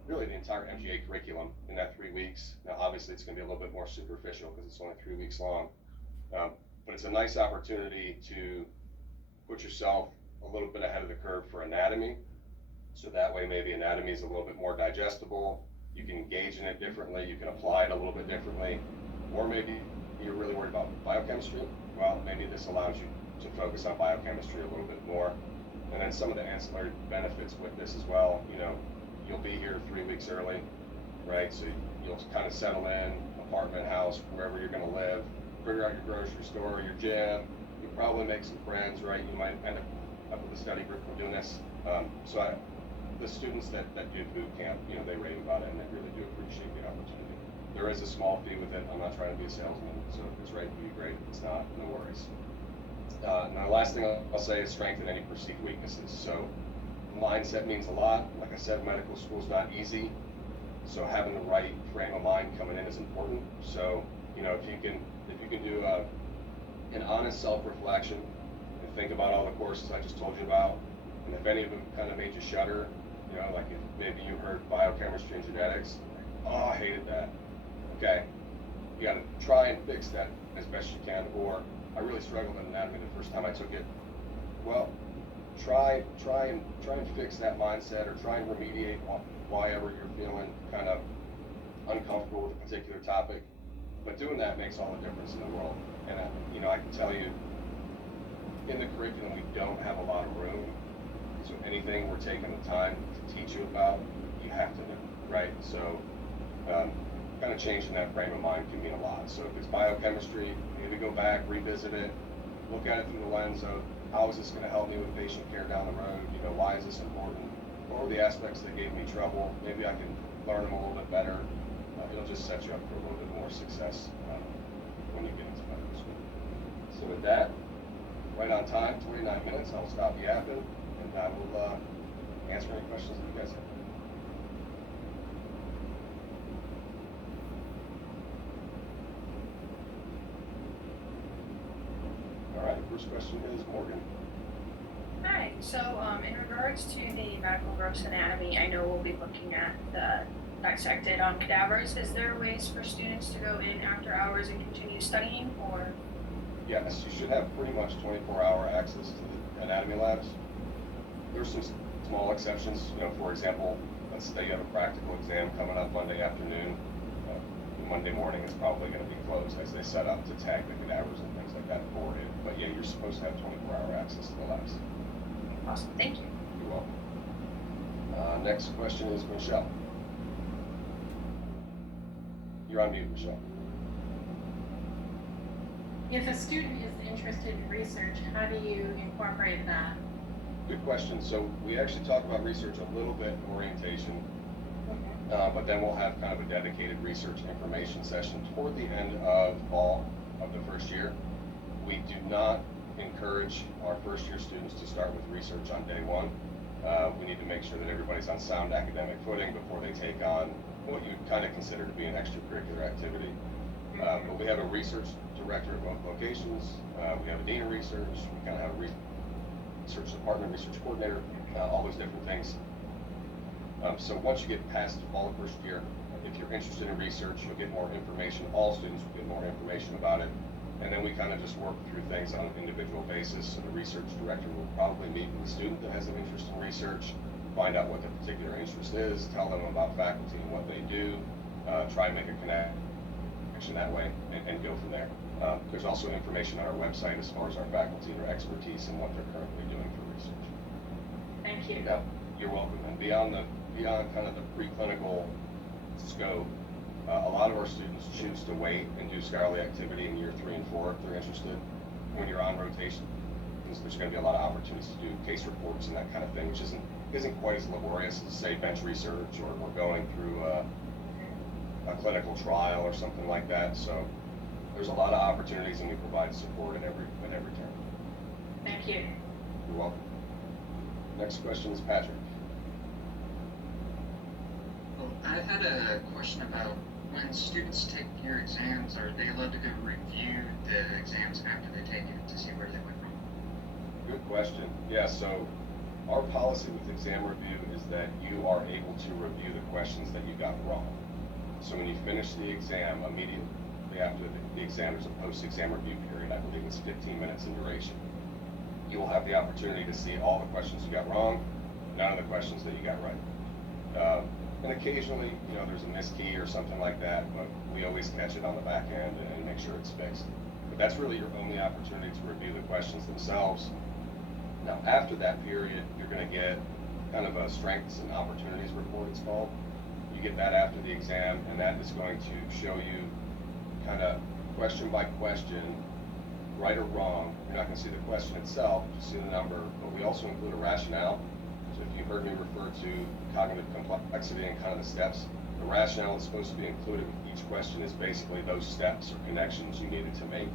really the entire MGA curriculum in that 3 weeks. Now, obviously, it's going to be a little bit more superficial because it's only 3 weeks long. But it's a nice opportunity to put yourself a little bit ahead of the curve for anatomy. So that way, maybe anatomy is a little bit more digestible. You can engage in it differently. You can apply it a little bit differently. Or maybe you're really worried about biochemistry. Well, maybe this allows you to focus on biochemistry a little bit more. And then some of the ancillary benefits with this as well. You know, you'll be here 3 weeks early, right? So you'll kind of settle in, apartment, house, wherever you're going to live, figure out your grocery store, your gym. You probably make some friends, right? You might end up with a study group from doing this. The students that do boot camp, you know, they rave about it, and they really do appreciate the opportunity. There is a small fee with it. I'm not trying to be a salesman, so if it's right for you, great. If it's not, no worries. Now, the last thing I'll say is strengthen any perceived weaknesses. So mindset means a lot. Like I said, medical school is not easy. So having the right frame of mind coming in is important. So, if you can do an honest self-reflection and think about all the courses I just told you about, and if any of them kind of made you shudder, like if maybe you heard biochemistry and genetics, oh, I hated that. Okay, you got to try and fix that as best you can. Or I really struggled in anatomy the first time I took it. Well, try and fix that mindset, or try and remediate why ever you're feeling kind of uncomfortable with a particular topic. But doing that makes all the difference in the world. And I can tell you, in the curriculum we don't have a lot of room. So anything we're taking the time to teach you about, you have to know, right? So kind of changing that frame of mind can mean a lot. So if it's biochemistry, maybe go back, revisit it, look at it through the lens of how is this going to help me with patient care down the road? Why is this important? What were the aspects that gave me trouble? Maybe I can learn them a little bit better. It'll just set you up for a little bit more success when you get into medical school. So with that, right on time, 29 minutes, I'll stop yapping, and I will answer any questions that you guys have. All right, first question is Morgan. Hi, so in regards to the medical gross anatomy, I know we'll be looking at the dissected cadavers. Is there ways for students to go in after hours and continue studying, or? Yes, you should have pretty much 24-hour access to the anatomy labs. There's some small exceptions. For example, let's say you have a practical exam coming up Monday afternoon. Monday morning is probably going to be closed as they set up to tag the cadavers and things like that for it. But yeah, you're supposed to have 24-hour access to the labs. Awesome, thank you. You're welcome. Next question is Michelle. You're on mute, Michelle. If a student is interested in research, how do you incorporate that? Good question. So we actually talk about research a little bit in orientation, but then we'll have kind of a dedicated research information session toward the end of fall of the first year. We do not encourage our first year students to start with research on day one. We need to make sure that everybody's on sound academic footing before they take on what you kind of consider to be an extracurricular activity. But we have a research director at both locations. We have a dean of research. We kind of have a research department, research coordinator, all those different things. So once you get past fall of first year, if you're interested in research, you'll get more information. All students will get more information about it. And then we kind of just work through things on an individual basis. So the research director will probably meet with a student that has an interest in research, find out what their particular interest is, tell them about faculty and what they do, try and make a connection that way, and go from there. There's also information on our website as far as our faculty, their expertise, and what they're currently doing for research. Thank you. Yeah, you're welcome. And beyond kind of the preclinical scope, a lot of our students choose to wait and do scholarly activity in year 3 and 4 if they're interested. When you're on rotation, there's going to be a lot of opportunities to do case reports and that kind of thing, which isn't quite as laborious as, say, bench research or going through a clinical trial or something like that. So there's a lot of opportunities, and we provide support in every term. Thank you. You're welcome. Next question is Patrick. Well, I had a question about when students take your exams, are they allowed to go review the exams after they take it to see where they went wrong? Good question. Yeah, so our policy with exam review is that you are able to review the questions that you got wrong. So when you finish the exam, immediately after the exam, there's a post-exam review period. I believe it's 15 minutes in duration. You will have the opportunity to see all the questions you got wrong, none of the questions that you got right. And occasionally, there's a miskey or something like that, but we always catch it on the back end and make sure it's fixed. But that's really your only opportunity to review the questions themselves. Now, after that period, you're going to get kind of a strengths and opportunities report, it's called. You get that after the exam, and that is going to show you kind of question by question, right or wrong. You're not going to see the question itself, you see the number, but we also include a rationale. So if you've heard me refer to cognitive complexity and kind of the steps The rationale that's supposed to be included with each question is basically those steps or connections you needed to make.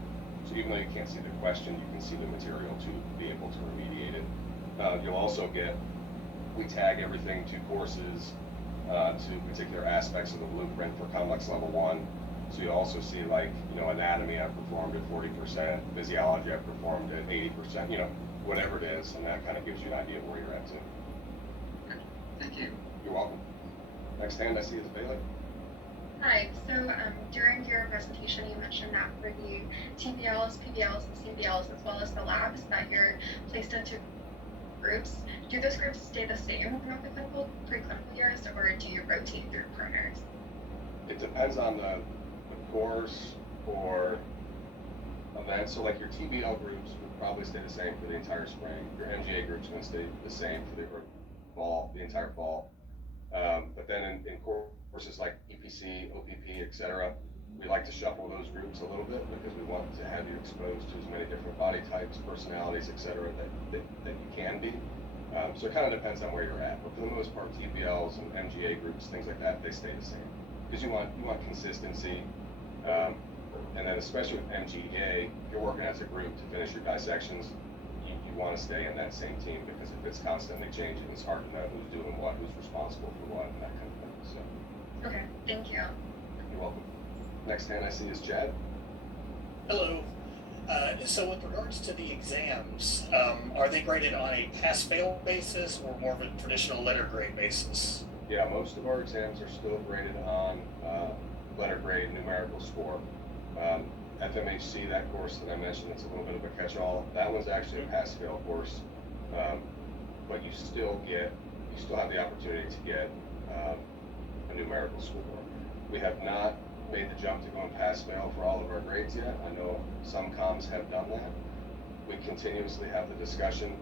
So even though you can't see the question, you can see the material to be able to remediate it. You'll also get, we tag everything to courses, to particular aspects of the blueprint for complex level 1. So you also see, like, anatomy I performed at 40%, physiology I performed at 80%, whatever it is, and that kind of gives you an idea of where you're at too. Thank you. You're welcome. Next hand I see is Bailey. Hi, so during your presentation you mentioned that for the TBLs, PBLs, and CBLs, as well as the labs, that you're placed into groups. Do those groups stay the same throughout the preclinical years, or do you rotate through partners? It depends on the course or event. So like your TBL groups would probably stay the same for the entire spring. Your MGA groups are going to stay the same for the fall, the entire fall. But then in courses like EPC, OPP, etc., we like to shuffle those groups a little bit because we want to have you exposed to as many different body types, personalities, etc., that you can be. So it kind of depends on where you're at. But for the most part, TBLs and MGA groups, things like that, they stay the same because you want consistency. And then especially with MGA, if you're working as a group to finish your dissections, you want to stay in that same team because if it's constantly changing, it's hard to know who's doing what, who's responsible for what, and that kind of thing. So. Okay, thank you. You're welcome. Next hand I see is Chad. Hello. So with regards to the exams, are they graded on a pass-fail basis or more of a traditional letter grade basis? Yeah, most of our exams are still graded on letter grade numerical score. FMHC, that course that I mentioned, it's a little bit of a catch-all. That one's actually a pass-fail course, but you still have the opportunity to get a numerical score. We have not made the jump to go and pass-fail for all of our grades yet. I know some comms have done that. We continuously have the discussion,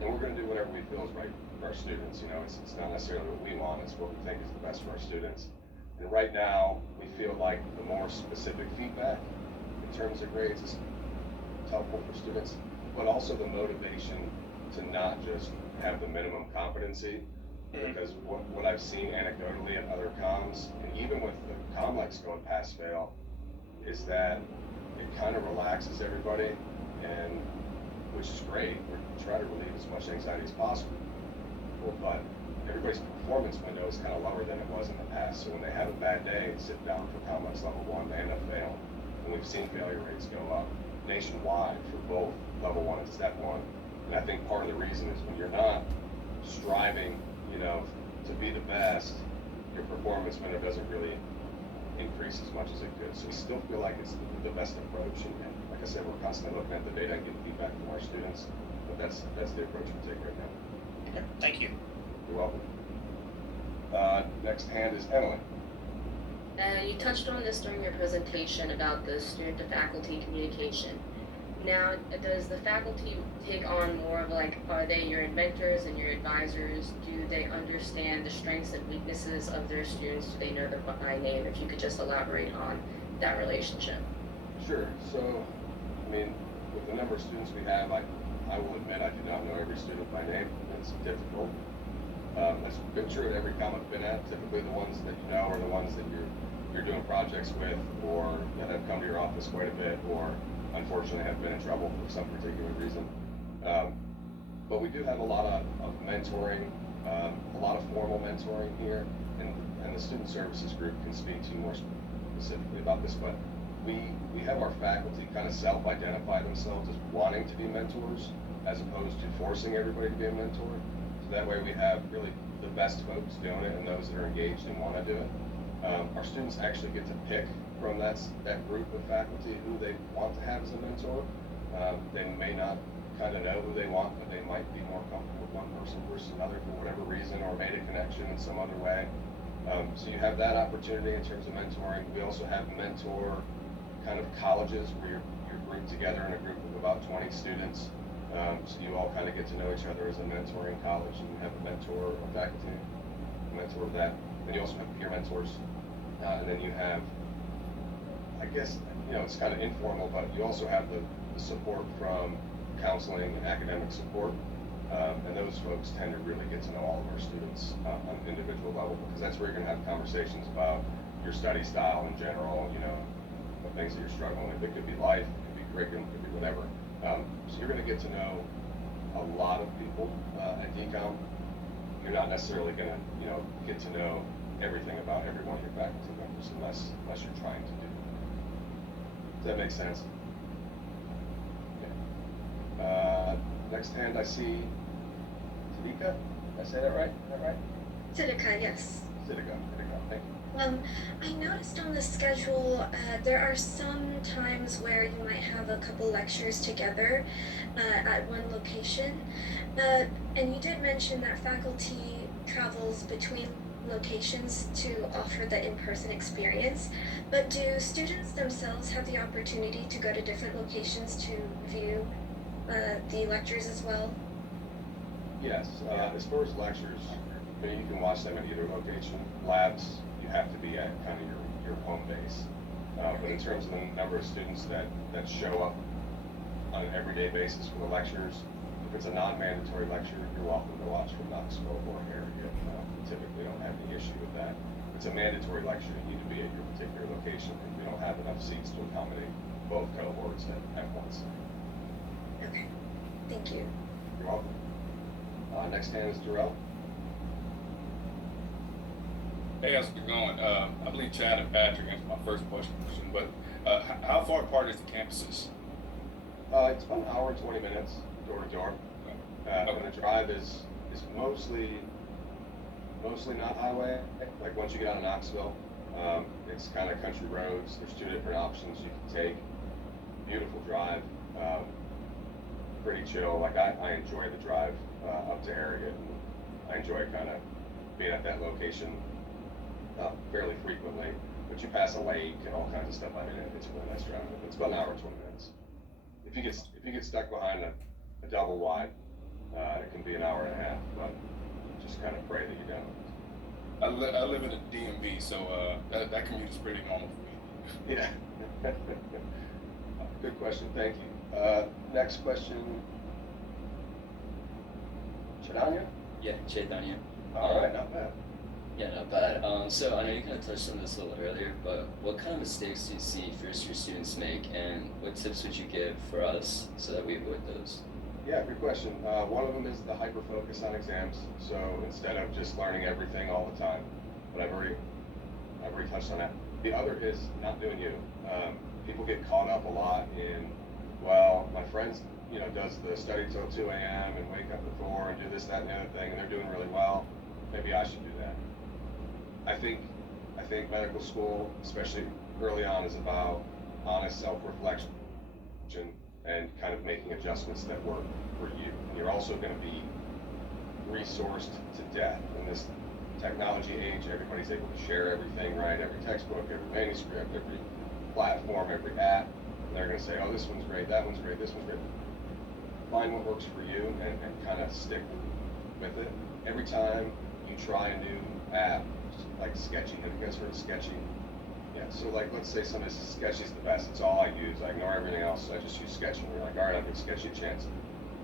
and we're going to do whatever we feel is right for our students. It's not necessarily what we want, it's what we think is the best for our students. And right now, we feel like the more specific feedback in terms of grades is helpful for students, but also the motivation to not just have the minimum competency, because what I've seen anecdotally in other comms, and even with the COMLEX going pass-fail, is that it kind of relaxes everybody, and which is great. We're trying to relieve as much anxiety as possible, but everybody's performance window is kind of lower than it was in the past. So when they have a bad day and sit down for COMLEX level 1, they end up failing. And we've seen failure rates go up nationwide for both level 1 and step 1. And I think part of the reason is when you're not striving, to be the best, your performance window doesn't really increase as much as it could. So we still feel like it's the best approach. And like I said, we're constantly looking at the data and getting feedback from our students. But that's the approach we take right now. Okay, thank you. You're welcome. Next hand is Emily. You touched on this during your presentation about the student to faculty communication. Now, does the faculty take on more of are they your inventors and your advisors? Do they understand the strengths and weaknesses of their students? Do they know them by name? If you could just elaborate on that relationship. Sure. So, with the number of students we have, I will admit I do not know every student by name. It's difficult. That's been true at every com I've been at. Typically the ones that you know are the ones that you're doing projects with, or that have come to your office quite a bit, or unfortunately have been in trouble for some particular reason. But we do have a lot of mentoring, a lot of formal mentoring here, and the student services group can speak to you more specifically about this, but we have our faculty kind of self-identify themselves as wanting to be mentors as opposed to forcing everybody to be a mentor. So that way we have really the best folks doing it and those that are engaged and want to do it. Our students actually get to pick from that group of faculty who they want to have as a mentor. They may not kind of know who they want, but they might be more comfortable with one person versus another for whatever reason, or made a connection in some other way. So you have that opportunity in terms of mentoring. We also have mentor kind of colleges where you're grouped together in a group of about 20 students. So you all kind of get to know each other as a mentoring college, and you have a mentor of faculty, a mentor of that. Then you also have peer mentors, and then you have, I guess, it's kind of informal, but you also have the support from counseling and academic support, and those admissions folks tend to really get to know all of our students on an individual level, because that's where you're going to have conversations about your study style in general, you know, the things that you're struggling with. It could be life, it could be curriculum, it could be whatever. So you're going to get to know a lot of people at DCOM. You're not necessarily going to, you know, get to know everything about every one of your faculty members unless you're trying to do. Does that make sense? Okay. Next hand I see Tadika. Did I say that right? Is that right? Siddika, yes. Siddika, thank you. I noticed on the schedule there are some times where you might have a couple lectures together at one location. And you did mention that faculty travels between locations to offer the in-person experience, but do students themselves have the opportunity to go to different locations to view the lectures as well? Yes, as far as lectures, I mean, you can watch them at either location. Labs, you have to be at kind of your home base. But in terms of the number of students that show up on an everyday basis for the lectures, if it's a non-mandatory lecture, you're welcome to watch from Knoxville or Harrogate. We typically don't have any issue with that. If it's a mandatory lecture, you need to be at your particular location, and we don't have enough seats to accommodate both cohorts at once. Okay, thank you. You're welcome. Next hand is Darrell. Hey, how's it going? I believe Chad and Patrick answered my first question, but how far apart is the campuses? It's about an hour and 20 minutes, door to door. And the drive is mostly not highway. Like once you get out of Knoxville, it's kind of country roads. There's two different options you can take. Beautiful drive, pretty chill. Like I enjoy the drive up to Harrogate. And I enjoy kind of being at that location fairly frequently. But you pass a lake and all kinds of stuff. I mean, it's a really nice drive. It's about an hour and 20 minutes. If you get stuck behind a double wide, it can be an hour and a half. But just kind of pray that you don't. I live in the DMV, so that commute is pretty normal for me. Yeah. Good question. Thank you. Next question. Chaitanya? Yeah, Chaitanya. All right, not bad. Yeah, not bad. So I know you kind of touched on this a little earlier, but what kind of mistakes do you see first-year students make, and what tips would you give for us so that we avoid those? Yeah, good question. One of them is the hyper-focus on exams. So instead of just learning everything all the time, but I've already touched on that. The other is not doing you. People get caught up a lot in, well, my friends, you know, does the study till 2 a.m. and wake up at 4 and do this, that, and the other thing, and they're doing really well. Maybe I should do that. I think medical school, especially early on, is about honest self-reflection and kind of making adjustments that work for you. And you're also going to be resourced to death. In this technology age, everybody's able to share everything, right? Every textbook, every manuscript, every platform, every app. And they're going to say, oh, this one's great, that one's great, this one's great. Find what works for you and kind of stick with it. Every time you try a new app, like Sketchy, have you guys heard of Sketchy? Yeah, so like, let's say somebody says Sketchy's the best, it's all I use, I ignore everything else, so I just use Sketchy. And you're like, all right, I'll give Sketchy a chance.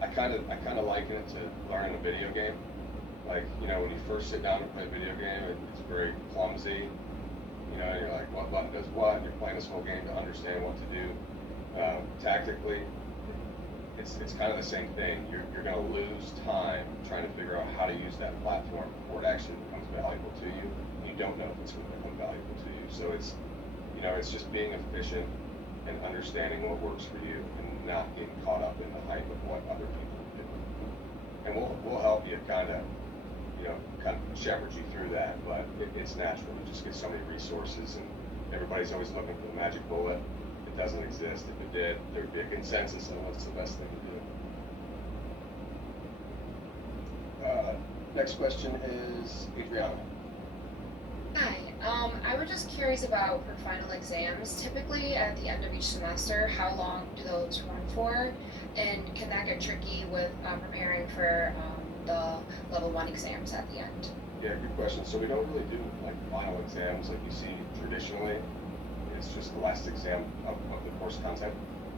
I kind of liken it to learning a video game. Like, you know, when you first sit down to play a video game, it's very clumsy. You know, and you're like, what button does what? And you're playing this whole game to understand what to do tactically. It's kind of the same thing. You're going to lose time trying to figure out how to use that platform before it actually becomes valuable to you. You don't know if it's going to become valuable to you. So it's, you know, it's just being efficient and understanding what works for you and not getting caught up in the hype of what other people do. And we'll help you kind of shepherd you through that, but it's natural. You just get so many resources, and everybody's always looking for the magic bullet. It doesn't exist. If it did, there'd be a consensus on what's the best thing to do. Next question is Adriana. Hi, I was just curious about for final exams. Typically at the end of each semester, how long do those run for? And can that get tricky with preparing for the level 1 exams at the end? Yeah, good question. So we don't really do like final exams like you see traditionally. It's just the last exam of the course content.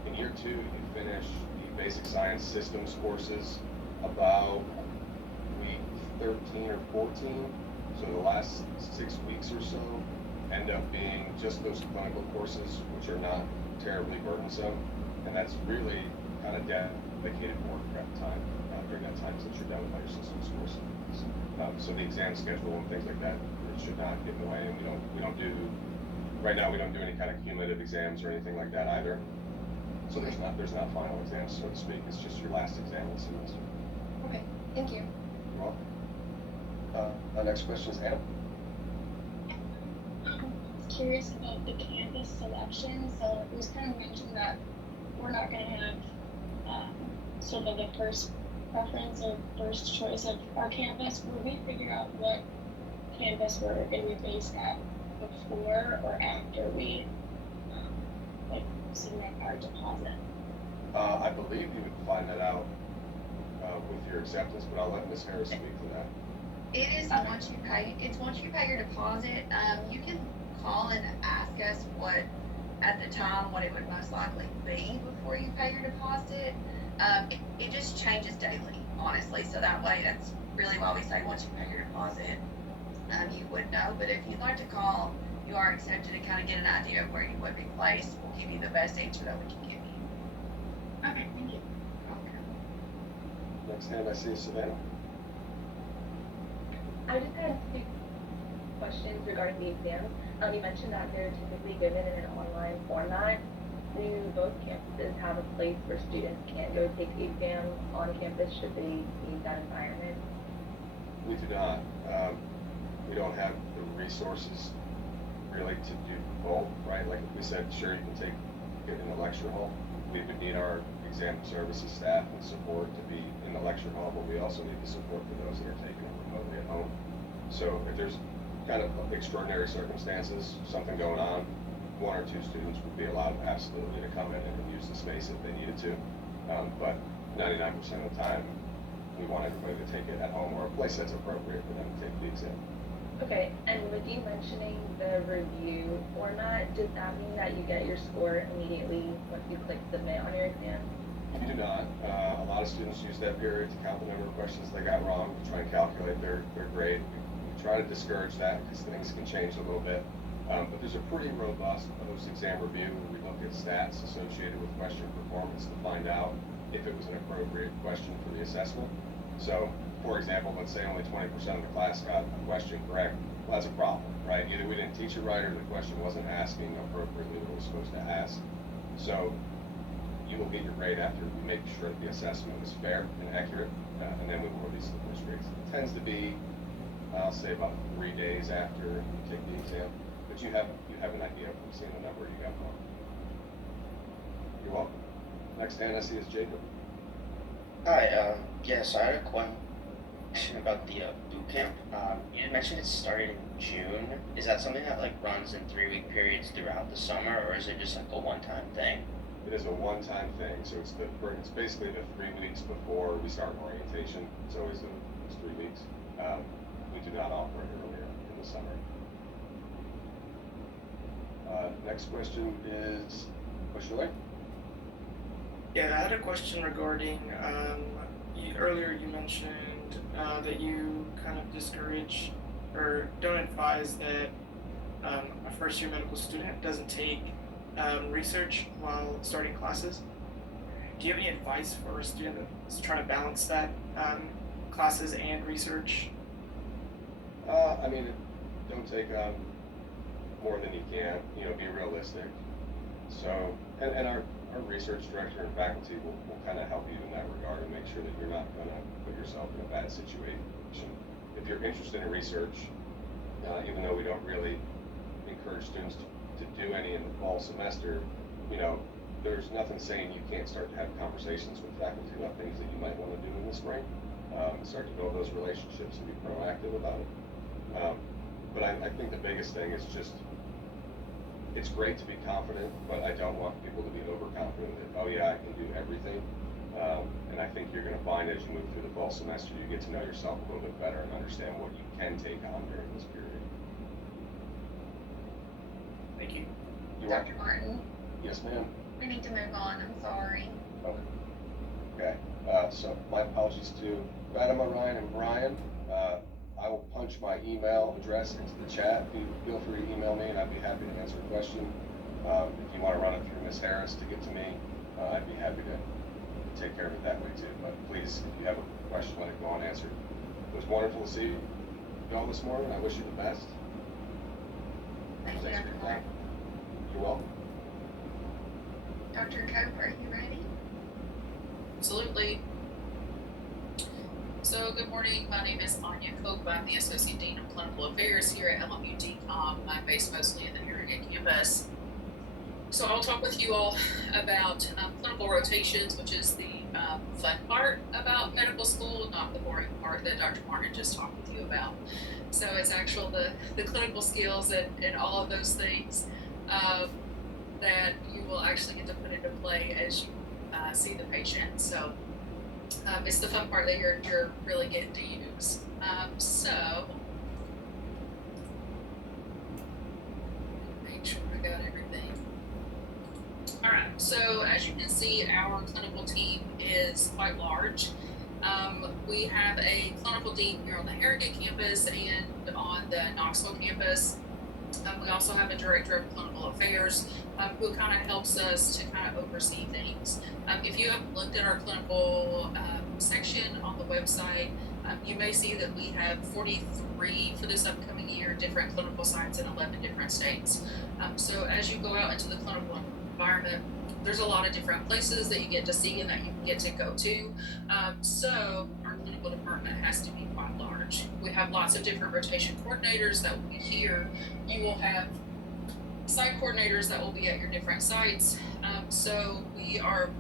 In year 2, you finish the basic science systems courses about 13 or 14. So the last 6 weeks or so end up being just those clinical courses, which are not terribly burdensome. And that's really kind of dedicated more prep time during that time since you're done with all your systems courses. So the exam schedule and things like that should not get in the way. And we don't do, right now we don't do any kind of cumulative exams or anything like that either. So there's not final exams, so to speak. It's just your last exam of the semester. Okay, thank you. You're welcome. Our next question is Anna. Curious about the campus selection. So it was kind of mentioned that we're not going to have sort of the first preference or first choice of our campus. Will we figure out what campus we're going to be based at before or after we submit our deposit? I believe you would find that out with your acceptance, but I'll let Ms. Harris speak to that. It is once you pay your deposit, you can call and ask us at the time what it would most likely be before you pay your deposit. It just changes daily, honestly. So that way, that's really why we say once you pay your deposit, you would know. But if you'd like to call, you are accepted to kind of get an idea of where you would be placed. We'll give you the best answer that we can give you. Okay, thank you. Next hand I see is Savannah. I just had two questions regarding the exams. You mentioned that they're typically given in an online format. Do both campuses have a place where students can go take the exam on campus should they need that environment? We do not. We don't have the resources really to do both, right? Like if we said, sure, you can get in the lecture hall, we would need our exam services staff and support to be in the lecture hall, but we also need the support for those that are taking it remotely at home. So if there's kind of extraordinary circumstances, something going on, one or two students would be allowed absolutely to come in and use the space if they needed to. But 99% of the time, we want everybody to take it at home or a place that's appropriate for them to take the exam. Okay, and with you mentioning the review format, does that mean that you get your score immediately once you click submit on your exam? You do not. A lot of students use that period to count the number of questions they got wrong, to try and calculate their grade. We try to discourage that because things can change a little bit. But there's a pretty robust post-exam review where we look at stats associated with question performance to find out if it was an appropriate question for the assessment. So, for example, let's say only 20% of the class got a question correct. Well, that's a problem, right? Either we didn't teach it right or the question wasn't asking appropriately what it was supposed to ask. So, you will get your grade after we make sure that the assessment is fair and accurate, and then we will release the first grades. It tends to be, I'll say, about 3 days after you take the exam. But you have an idea from seeing the number you got wrong. You're welcome. Next hand I see is Jacob. Hi, yes, I had a question about the boot camp. You had mentioned it started in June. Is that something that runs in 3-week periods throughout the summer, or is it just a one-time thing? It is a one-time thing, so it's basically the 3 weeks before we start orientation. It's always those 3 weeks. We do not offer it earlier in the summer. Next question is Shirley. Yeah, I had a question regarding, earlier you mentioned that you kind of discourage or don't advise that a first-year medical student doesn't take research while starting classes. Do you have any advice for a student that's trying to balance that, classes and research? Don't take on more than you can, be realistic. So, and our research director and faculty will kind of help you in that regard and make sure that you're not going to put yourself in a bad situation. If you're interested in research, even though we don't really encourage students to do any in the fall semester, there's nothing saying you can't start to have conversations with faculty about things that you might want to do in the spring. Start to build those relationships and be proactive about it. But I think the biggest thing is just, it's great to be confident, but I don't want people to be overconfident that, oh yeah, I can do everything. And I think you're going to find as you move through the fall semester, you get to know yourself a little bit better and understand what you can take on during this period. Thank you. Dr. Martin, Yes, ma'am. we need to move on. I'm sorry. Okay. So my apologies to Fatima, Ryan, and Brian, I will punch my email address into the chat. Feel free to email me, and I'd be happy to answer a question. If you want to run it through Ms. Harris to get to me, I'd be happy to take care of it that way too. But please, if you have a question, let it go unanswered. It was wonderful to see you all this morning. I wish you the best. Thank you, Thanks for your Dr. time. You're welcome. Dr. Cope, are you ready? Absolutely. So, good morning. My name is Anya Cope. I'm the Associate Dean of Clinical Affairs here at LMU DCOM. I'm based mostly in the Harrogate campus. So, I'll talk with you all about clinical rotations, which is the fun part about medical school, not the boring part that Dr. Martin just talked with you about. So, it's actual the clinical skills and all of those things that you will actually get to put into play as you see the patient. So it's the fun part that you're really getting to use. So make sure I got everything. All right. So as you can see, our clinical team is quite large. We have a clinical team here on the Harrogate campus and on the Knoxville campus. We also have a director of clinical affairs who kind of helps us to kind of oversee things. If you haven't looked at our clinical section on the website, you may see that we have 43 for this upcoming year different clinical sites in 11 different states. So as you go out into the clinical environment, there's a lot of different places that you get to see and that you get to go to. So our clinical department has to be quite large. We have lots of different rotation coordinators that will be here. You will have site coordinators that will be at your different sites. So we are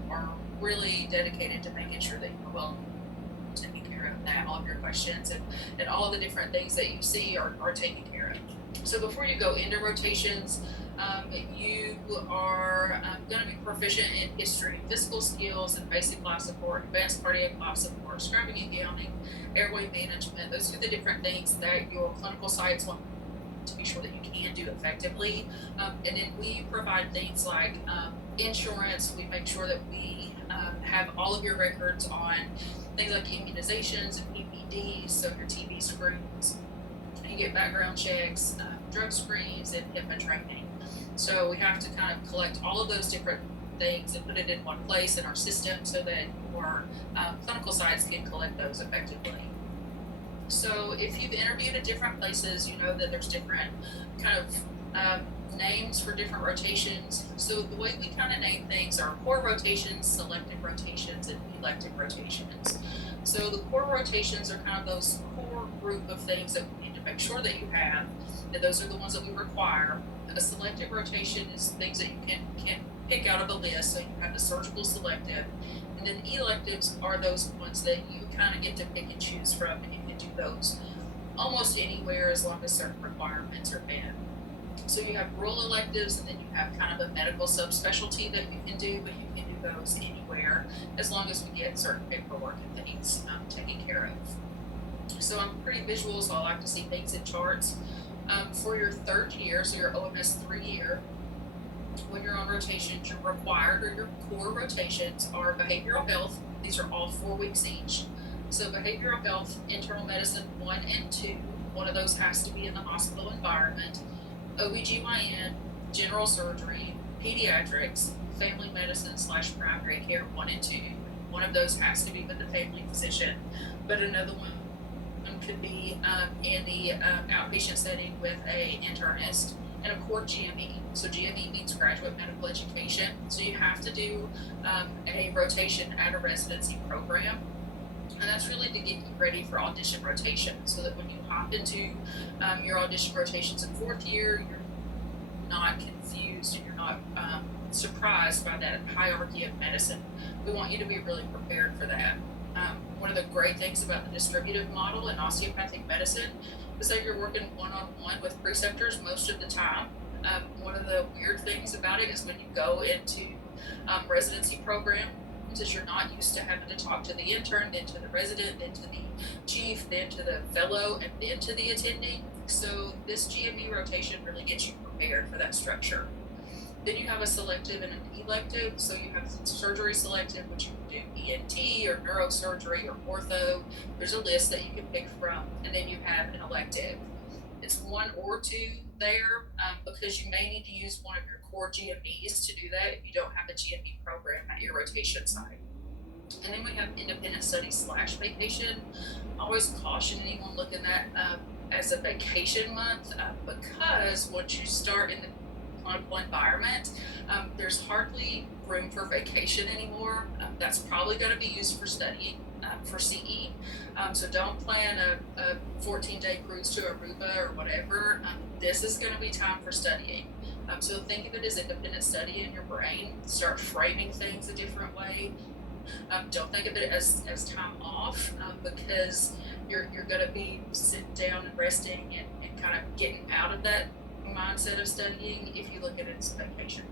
really dedicated to making sure that you're well taken care of, that all of your questions and all of the different things that you see are taken care of. So before you go into rotations, you are going to be proficient in history, physical skills, and basic life support, advanced cardiac life support, scrubbing and gowning, airway management. Those are the different things that your clinical sites want to be sure that you can do effectively. And then we provide things like insurance. We make sure that we have all of your records on things like immunizations and PPDs, so your TB screens. You get background checks, drug screens, and HIPAA training. So we have to kind of collect all of those different things and put it in one place in our system so that your clinical sites can collect those effectively. So if you've interviewed at different places, you know that there's different kind of names for different rotations. So the way we kind of name things are core rotations, selective rotations, and elective rotations. So the core rotations are kind of those core group of things that we need to make sure that you have, and those are the ones that we require. A selective rotation is things that you can pick out of the list, so you have the surgical selective, and then electives are those ones that you kind of get to pick and choose from, and you can do those almost anywhere as long as certain requirements are met. So you have rural electives, and then you have kind of a medical subspecialty that you can do, but you can do those anywhere as long as we get certain paperwork and things taken care of. So I'm pretty visual, so I like to see things in charts. For your third year, so your OMS 3 year, when you're on rotations, your required or your core rotations are behavioral health. These are all 4 weeks each. So behavioral health, internal medicine 1 and 2, one of those has to be in the hospital environment. OBGYN, general surgery, pediatrics, family medicine / primary care 1 and 2. One of those has to be with the family physician, but another one could be in the outpatient setting with a internist, and of course GME. So GME means graduate medical education. So you have to do a rotation at a residency program, and that's really to get you ready for audition rotation, so that when you hop into your audition rotations in 4th year, you're not confused and you're not surprised by that hierarchy of medicine. We want you to be really prepared for that. One of the great things about the distributive model in osteopathic medicine is that you're working one-on-one with preceptors most of the time. One of the weird things about it is when you go into residency program, is you're not used to having to talk to the intern, then to the resident, then to the chief, then to the fellow, and then to the attending. So this GME rotation really gets you prepared for that structure. Then you have a selective and an elective. So you have surgery selective, which you can do ENT or neurosurgery or ortho. There's a list that you can pick from. And then you have an elective. It's 1 or 2 there because you may need to use one of your core GMBs to do that if you don't have a GMB program at your rotation site. And then we have independent study / vacation. I always caution anyone looking at as a vacation month because once you start in the clinical environment, there's hardly room for vacation anymore. That's probably going to be used for studying for CE. So don't plan a 14-day cruise to Aruba or whatever. This is going to be time for studying. So think of it as independent study in your brain. Start framing things a different way. Don't think of it as time off because you're going to be sitting down and resting and kind of getting out of that mindset of studying if you look at it as vacation.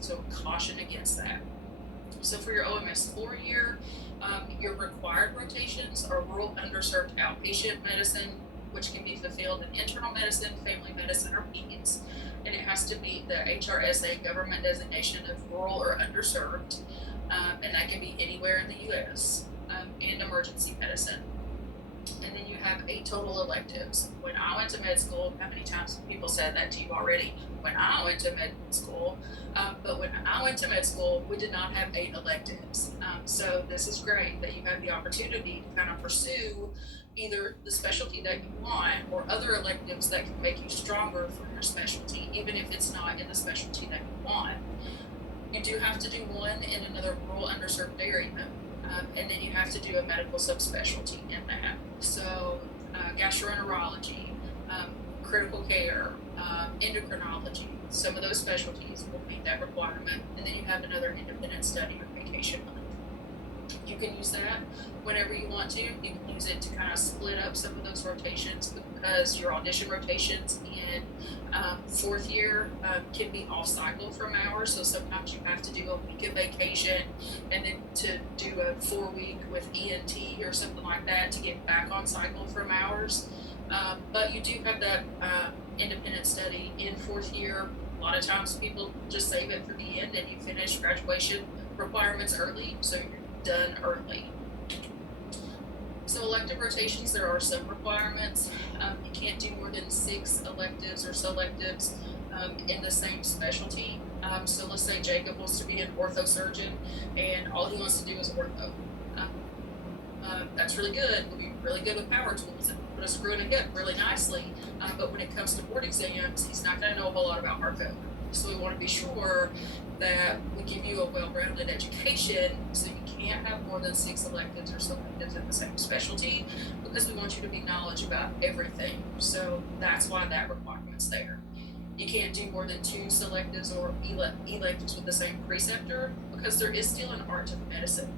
So caution against that. So for your OMS 4 year, your required rotations are rural underserved outpatient medicine, which can be fulfilled in internal medicine, family medicine, or peds. And it has to be the HRSA government designation of rural or underserved, and that can be anywhere in the US, and emergency medicine. And then you have 8 total electives. When I went to med school, how many times have people said that to you already? When I went to med school, but when I went to med school, we did not have 8 electives. So this is great that you have the opportunity to kind of pursue either the specialty that you want or other electives that can make you stronger for your specialty, even if it's not in the specialty that you want. You do have to do one in another rural underserved area. And then you have to do a medical subspecialty in that. So gastroenterology, critical care, endocrinology, some of those specialties will meet that requirement. And then you have another independent study or vacation month. You can use that whenever you want to. You can use it to kind of split up some of those rotations because your audition rotations in 4th year can be off cycle from hours. So sometimes you have to do a week of vacation and then to do a 4-week with ENT or something like that to get back on cycle from hours. But you do have that independent study in 4th year. A lot of times people just save it for the end and you finish graduation requirements early, so you're done early. So elective rotations, there are some requirements. You can't do more than 6 electives or selectives in the same specialty. So let's say Jacob wants to be an ortho surgeon and all he wants to do is ortho. That's really good. He'll be really good with power tools and put a screw in a hip really nicely. But when it comes to board exams, he's not going to know a whole lot about heart failure. So we want to be sure that we give you a well-rounded education so you can't have more than 6 electives or selectives in the same specialty because we want you to be knowledgeable about everything. So that's why that requirement's there. You can't do more than 2 selectives or electives with the same preceptor because there is still an art to medicine.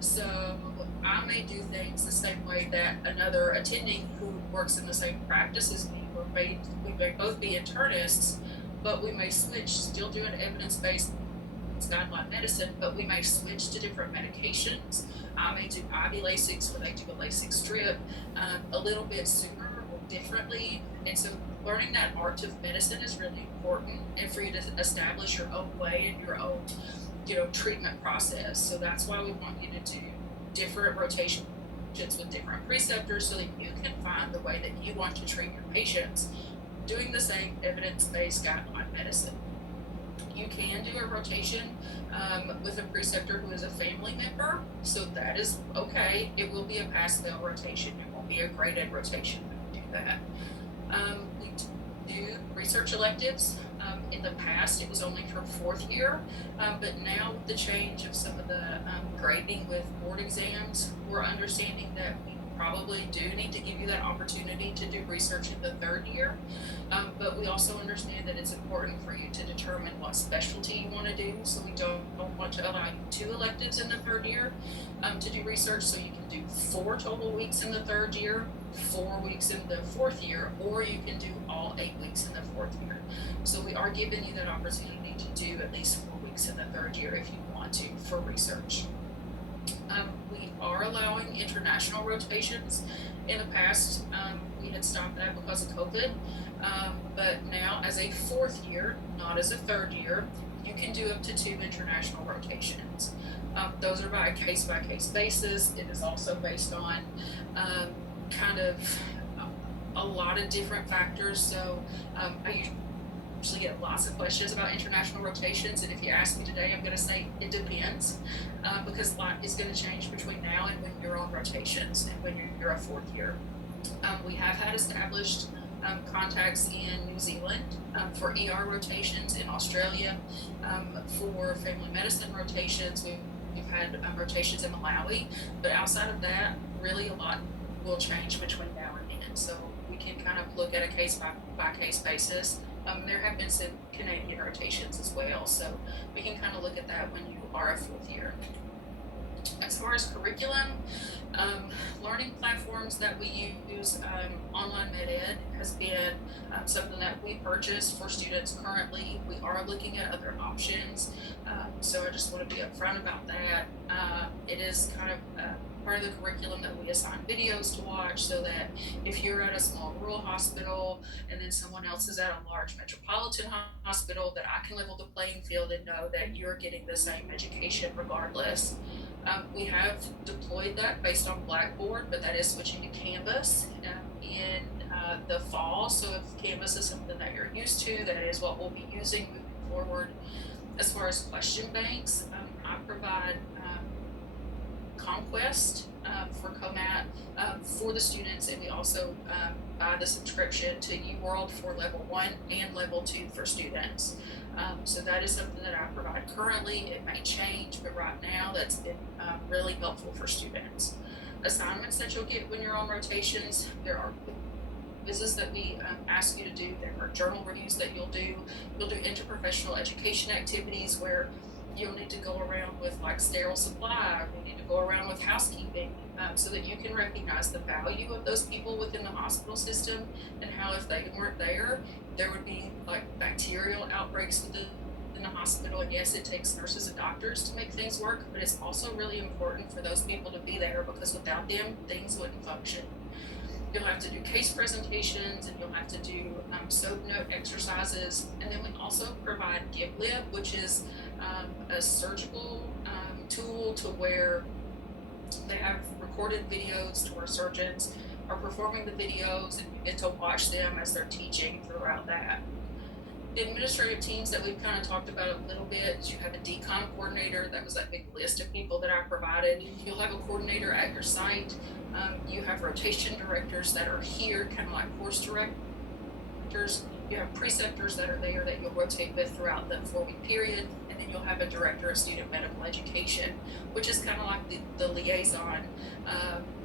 So I may do things the same way that another attending who works in the same practice as me, we may both be internists, but we may switch, still doing evidence-based guideline medicine, but we may switch to different medications. I may do IV Lasix where they do a Lasix strip a little bit sooner or differently. And so learning that art of medicine is really important and for you to establish your own way and your own, treatment process. So that's why we want you to do different rotations with different preceptors so that you can find the way that you want to treat your patients doing the same evidence-based guideline medicine. You can do a rotation with a preceptor who is a family member, so that is okay. It will be a pass-fail rotation. It won't be a graded rotation when we do that. We do research electives. In the past, it was only for 4th year, but now with the change of some of the grading with board exams, we're understanding that we probably do need to give you that opportunity to do research in the 3rd year, but we also understand that it's important for you to determine what specialty you want to do, so we don't want to allow you 2 electives in the 3rd year to do research, so you can do 4 total weeks in the 3rd year, 4 weeks in the 4th year, or you can do all 8 weeks in the 4th year. So we are giving you that opportunity to do at least 4 weeks in the 3rd year if you want to for research. We are allowing international rotations. In the past, we had stopped that because of COVID, but now as a 4th year, not as a 3rd year, you can do up to 2 international rotations. Those are by a case-by-case basis. It is also based on kind of a lot of different factors. So I usually get lots of questions about international rotations, and if you ask me today, I'm going to say it depends, because a lot is going to change between now and when you're on rotations and when you're a 4th year. We have had established contacts in New Zealand for ER rotations, in Australia for family medicine rotations. We've had rotations in Malawi, but outside of that, really a lot will change between now and then. So we can kind of look at a case by case basis. There have been some Canadian rotations as well, so we can kind of look at that when you are a 4th year. As far as curriculum, learning platforms that we use, Online Med-Ed has been something that we purchase for students currently. We are looking at other options, so I just want to be upfront about that. It is kind of part of the curriculum that we assign videos to watch, so that if you're at a small rural hospital and then someone else is at a large metropolitan hospital, that I can level the playing field and know that you're getting the same education regardless. We have deployed that based on Blackboard, but that is switching to Canvas in the fall. So if Canvas is something that you're used to, that is what we'll be using moving forward. As far as question banks, I provide Conquest for COMAT for the students, and we also buy the subscription to UWorld for level 1 and level 2 for students. So that is something that I provide currently. It may change, but right now that's been really helpful for students. Assignments that you'll get when you're on rotations, there are quizzes that we ask you to do. There are journal reviews that you'll do. You'll do interprofessional education activities where you'll need to go around with like sterile supply, you need to go around with housekeeping, so that you can recognize the value of those people within the hospital system, and how if they weren't there, there would be like bacterial outbreaks within the hospital. And yes, it takes nurses and doctors to make things work, but it's also really important for those people to be there, because without them, things wouldn't function. You'll have to do case presentations, and you'll have to do SOAP note exercises. And then we also provide GiveLib, which is a surgical tool to where they have recorded videos to where surgeons are performing the videos, and you get to watch them as they're teaching throughout that. The administrative teams that we've kind of talked about a little bit is you have a decon coordinator. That was that big list of people that I provided. You'll have a coordinator at your site. You have rotation directors that are here, kind of like course directors. You have preceptors that are there that you'll rotate with throughout the 4-week period. And then you'll have a director of student medical education, which is kind of like the liaison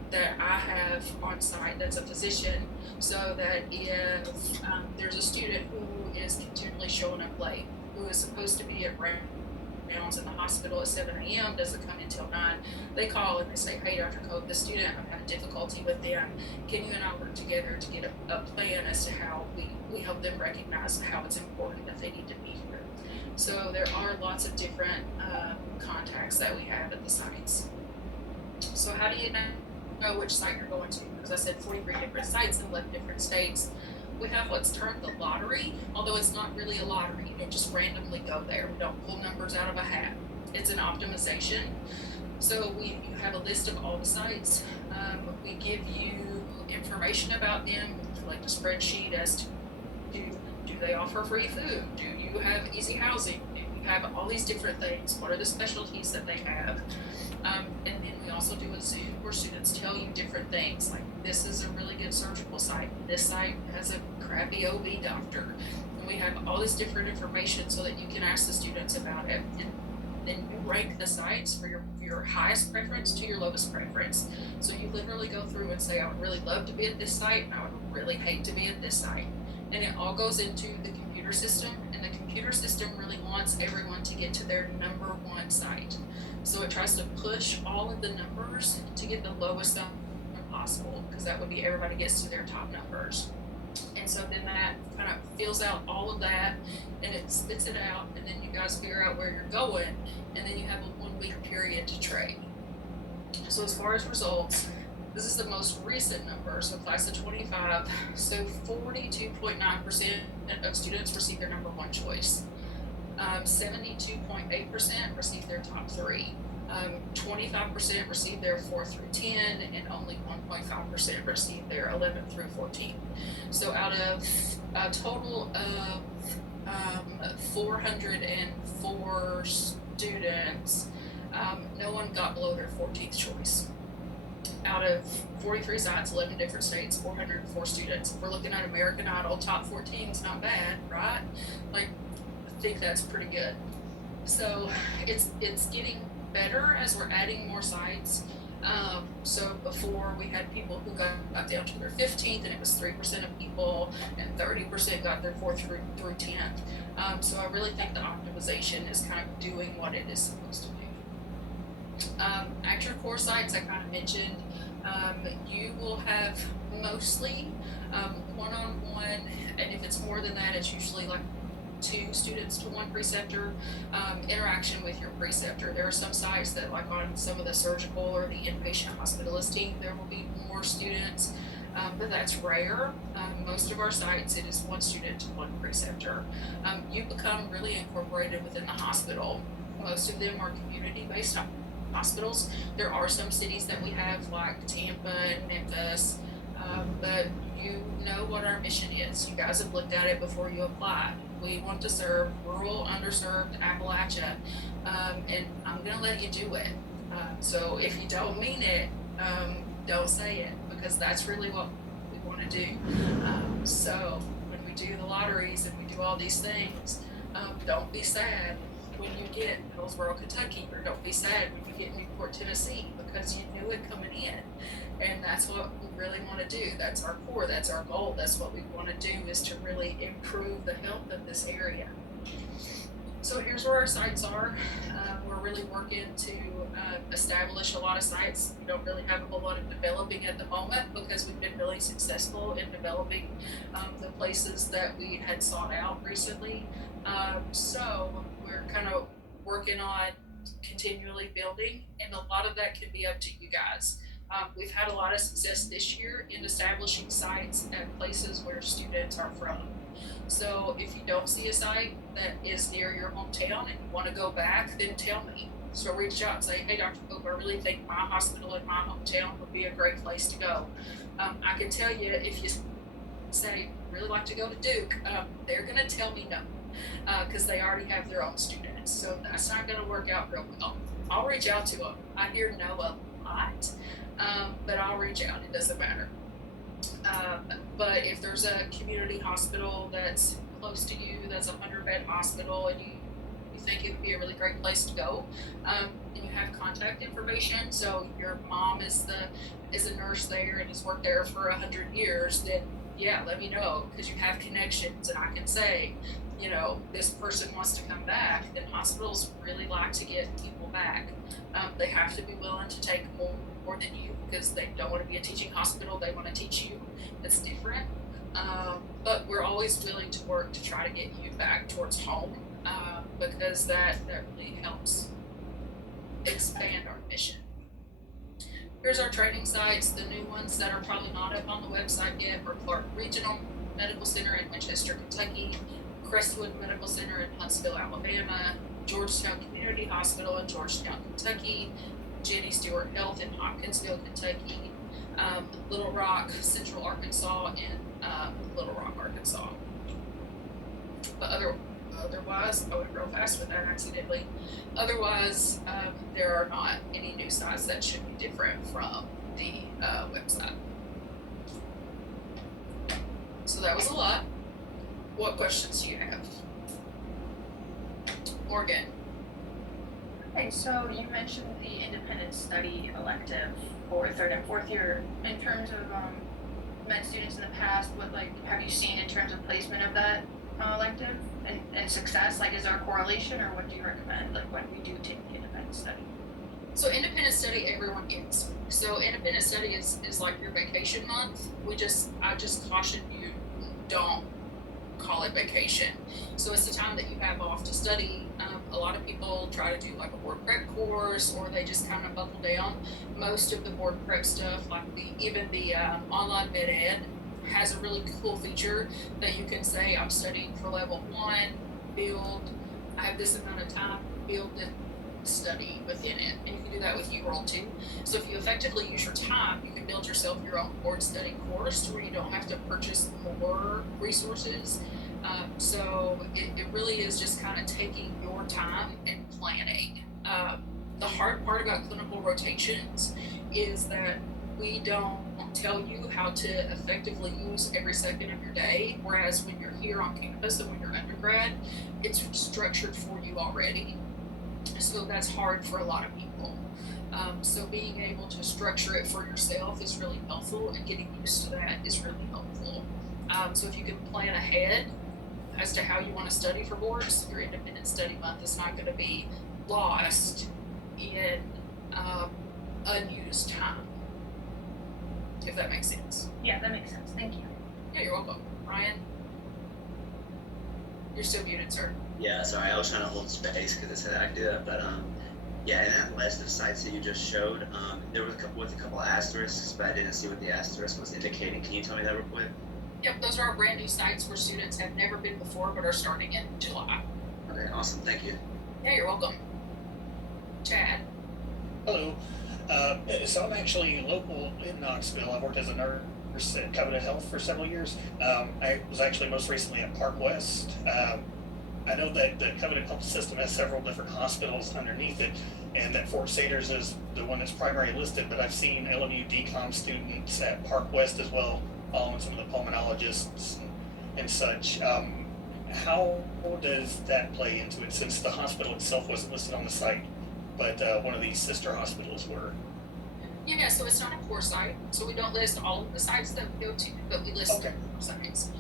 that I have on site that's a physician, so that if there's a student who is continually showing up late, who is supposed to be at rounds in the hospital at 7 a.m., doesn't come until 9, they call and they say, hey, Dr. Cope, the student, I'm having difficulty with them. Can you and I work together to get a plan as to how we help them recognize how it's important that they need to be here? So there are lots of different contacts that we have at the sites. So how do you know which site you're going to? Because I said 43 different sites in 11 different states. We have what's termed the lottery, although it's not really a lottery. You don't just randomly go there. We don't pull numbers out of a hat. It's an optimization. So you have a list of all the sites. We give you information about them, like a spreadsheet as to do they offer free food? Do you have easy housing? Do you have all these different things? What are the specialties that they have? And then we also do a Zoom where students tell you different things, like this is a really good surgical site, this site has a crappy OB doctor. And we have all this different information so that you can ask the students about it. And then you rank the sites for your highest preference to your lowest preference. So you literally go through and say, I would really love to be at this site, and I would really hate to be at this site. And it all goes into the computer system, and the computer system really wants everyone to get to their number 1 site. So it tries to push all of the numbers to get the lowest number possible, because that would be everybody gets to their top numbers. And so then that kind of fills out all of that, and it spits it out, and then you guys figure out where you're going, and then you have a 1-week period to trade. So as far as results, this is the most recent number, so class of 25, so 42.9% of students receive their number 1 choice. 72.8% received their top 3. 25% received their 4 through 10, and only 1.5% received their 11 through 14. So out of a total of 404 students, no one got below their 14th choice. Out of 43 sites, 11 different states, 404 students. If we're looking at American Idol, top 14 is not bad, right? Like, I think that's pretty good. So it's getting better as we're adding more sites. So before we had people who got down to their 15th, and it was 3% of people, and 30% got their 4th through 10th. So I really think the optimization is kind of doing what it is supposed to do. At your core sites, I kind of mentioned, you will have mostly one-on-one, and if it's more than that, it's usually like 2 students to 1 preceptor, interaction with your preceptor. There are some sites that, like on some of the surgical or the inpatient hospitalist team, there will be more students, but that's rare. Most of our sites, it is 1 student to 1 preceptor. You become really incorporated within the hospital. Most of them are community-based hospitals. There are some cities that we have, like Tampa and Memphis, but you know what our mission is. You guys have looked at it before you applied. We want to serve rural, underserved Appalachia, and I'm going to let you do it. So if you don't mean it, don't say it, because that's really what we want to do. So when we do the lotteries and we do all these things, don't be sad when you get Hillsborough, Kentucky, or don't be sad when you get Newport, Tennessee, because you knew it coming in. And that's what we really want to do. That's our core, that's our goal, that's what we want to do, is to really improve the health of this area. So here's where our sites are. We're really working to establish a lot of sites. We don't really have a whole lot of developing at the moment, because we've been really successful in developing the places that we had sought out recently. So we're kind of working on continually building, and a lot of that can be up to you guys. We've had a lot of success this year in establishing sites at places where students are from. So if you don't see a site that is near your hometown and you want to go back, then tell me. So reach out and say, hey, Dr. Pope, I really think my hospital in my hometown would be a great place to go. I can tell you, if you say, really like to go to Duke, they're going to tell me no, because they already have their own students. So that's not going to work out real well. I'll reach out to them. I hear no a lot, but I'll reach out. It doesn't matter. But if there's a community hospital that's close to you, that's a 100-bed hospital, and you think it would be a really great place to go, and you have contact information, so your mom is a nurse there and has worked there for 100 years, then yeah, let me know, because you have connections, and I can say, you know, this person wants to come back. Then hospitals really like to get people back. They have to be willing to take more than you, because they don't want to be a teaching hospital, they want to teach you. It's different. But we're always willing to work to try to get you back towards home, because that really helps expand our mission. Here's our training sites. The new ones that are probably not up on the website yet are Clark Regional Medical Center in Winchester, Kentucky, Crestwood Medical Center in Huntsville, Alabama, Georgetown Community Hospital in Georgetown, Kentucky, Jenny Stewart Health in Hopkinsville, Kentucky, Little Rock, Central Arkansas, and Little Rock, Arkansas. But otherwise, I went real fast with that accidentally. Otherwise, there are not any new sites that should be different from the website. So that was a lot. What questions do you have? Morgan. Okay, so you mentioned the independent study elective for 3rd and 4th year. In terms of med students in the past, what have you seen in terms of placement of that elective and success? Like, is there a correlation, or what do you recommend? Like, when we do take independent study? So independent study, everyone gets. So independent study is like your vacation month. I just caution you, don't call it vacation. So it's the time that you have off to study. A lot of people try to do like a board prep course, or they just kind of buckle down. Most of the board prep stuff, like even the online med ed, has a really cool feature that you can say, I'm studying for level 1, build I have this amount of time to build the study within it, and you can do that with UWorld too. So if you effectively use your time, you can build yourself your own board study course where you don't have to purchase more resources. So it really is just kind of taking your time and planning. The hard part about clinical rotations is that we don't tell you how to effectively use every second of your day, whereas when you're here on campus and when you're undergrad, it's structured for you already. So that's hard for a lot of people. So being able to structure it for yourself is really helpful, and getting used to that is really helpful. So if you can plan ahead as to how you want to study for boards, your independent study month is not going to be lost in unused time, if that makes sense. Yeah, that makes sense. Thank you. Yeah, you're welcome. Ryan? You're still muted, sir. Yeah, sorry, I was trying to hold space because it said I do that, but yeah, in that list of sites that you just showed, there was a couple of asterisks, but I didn't see what the asterisk was indicating. Can you tell me that real quick? Yep, those are our brand new sites where students have never been before but are starting in July. Okay, awesome, thank you. Yeah, you're welcome. Chad? Hello. So I'm actually local in Knoxville. I've worked as a nurse at Covenant Health for several years. I was actually most recently at Park West. I know that the Covenant Health System has several different hospitals underneath it, and that Fort Sanders is the one that's primarily listed, but I've seen LMU DCOM students at Park West as well, following some of the pulmonologists and such. How does that play into it, since the hospital itself wasn't listed on the site, but one of these sister hospitals were? Yeah, so it's not a core site, so we don't list all of the sites that we go to, but we list the core sites.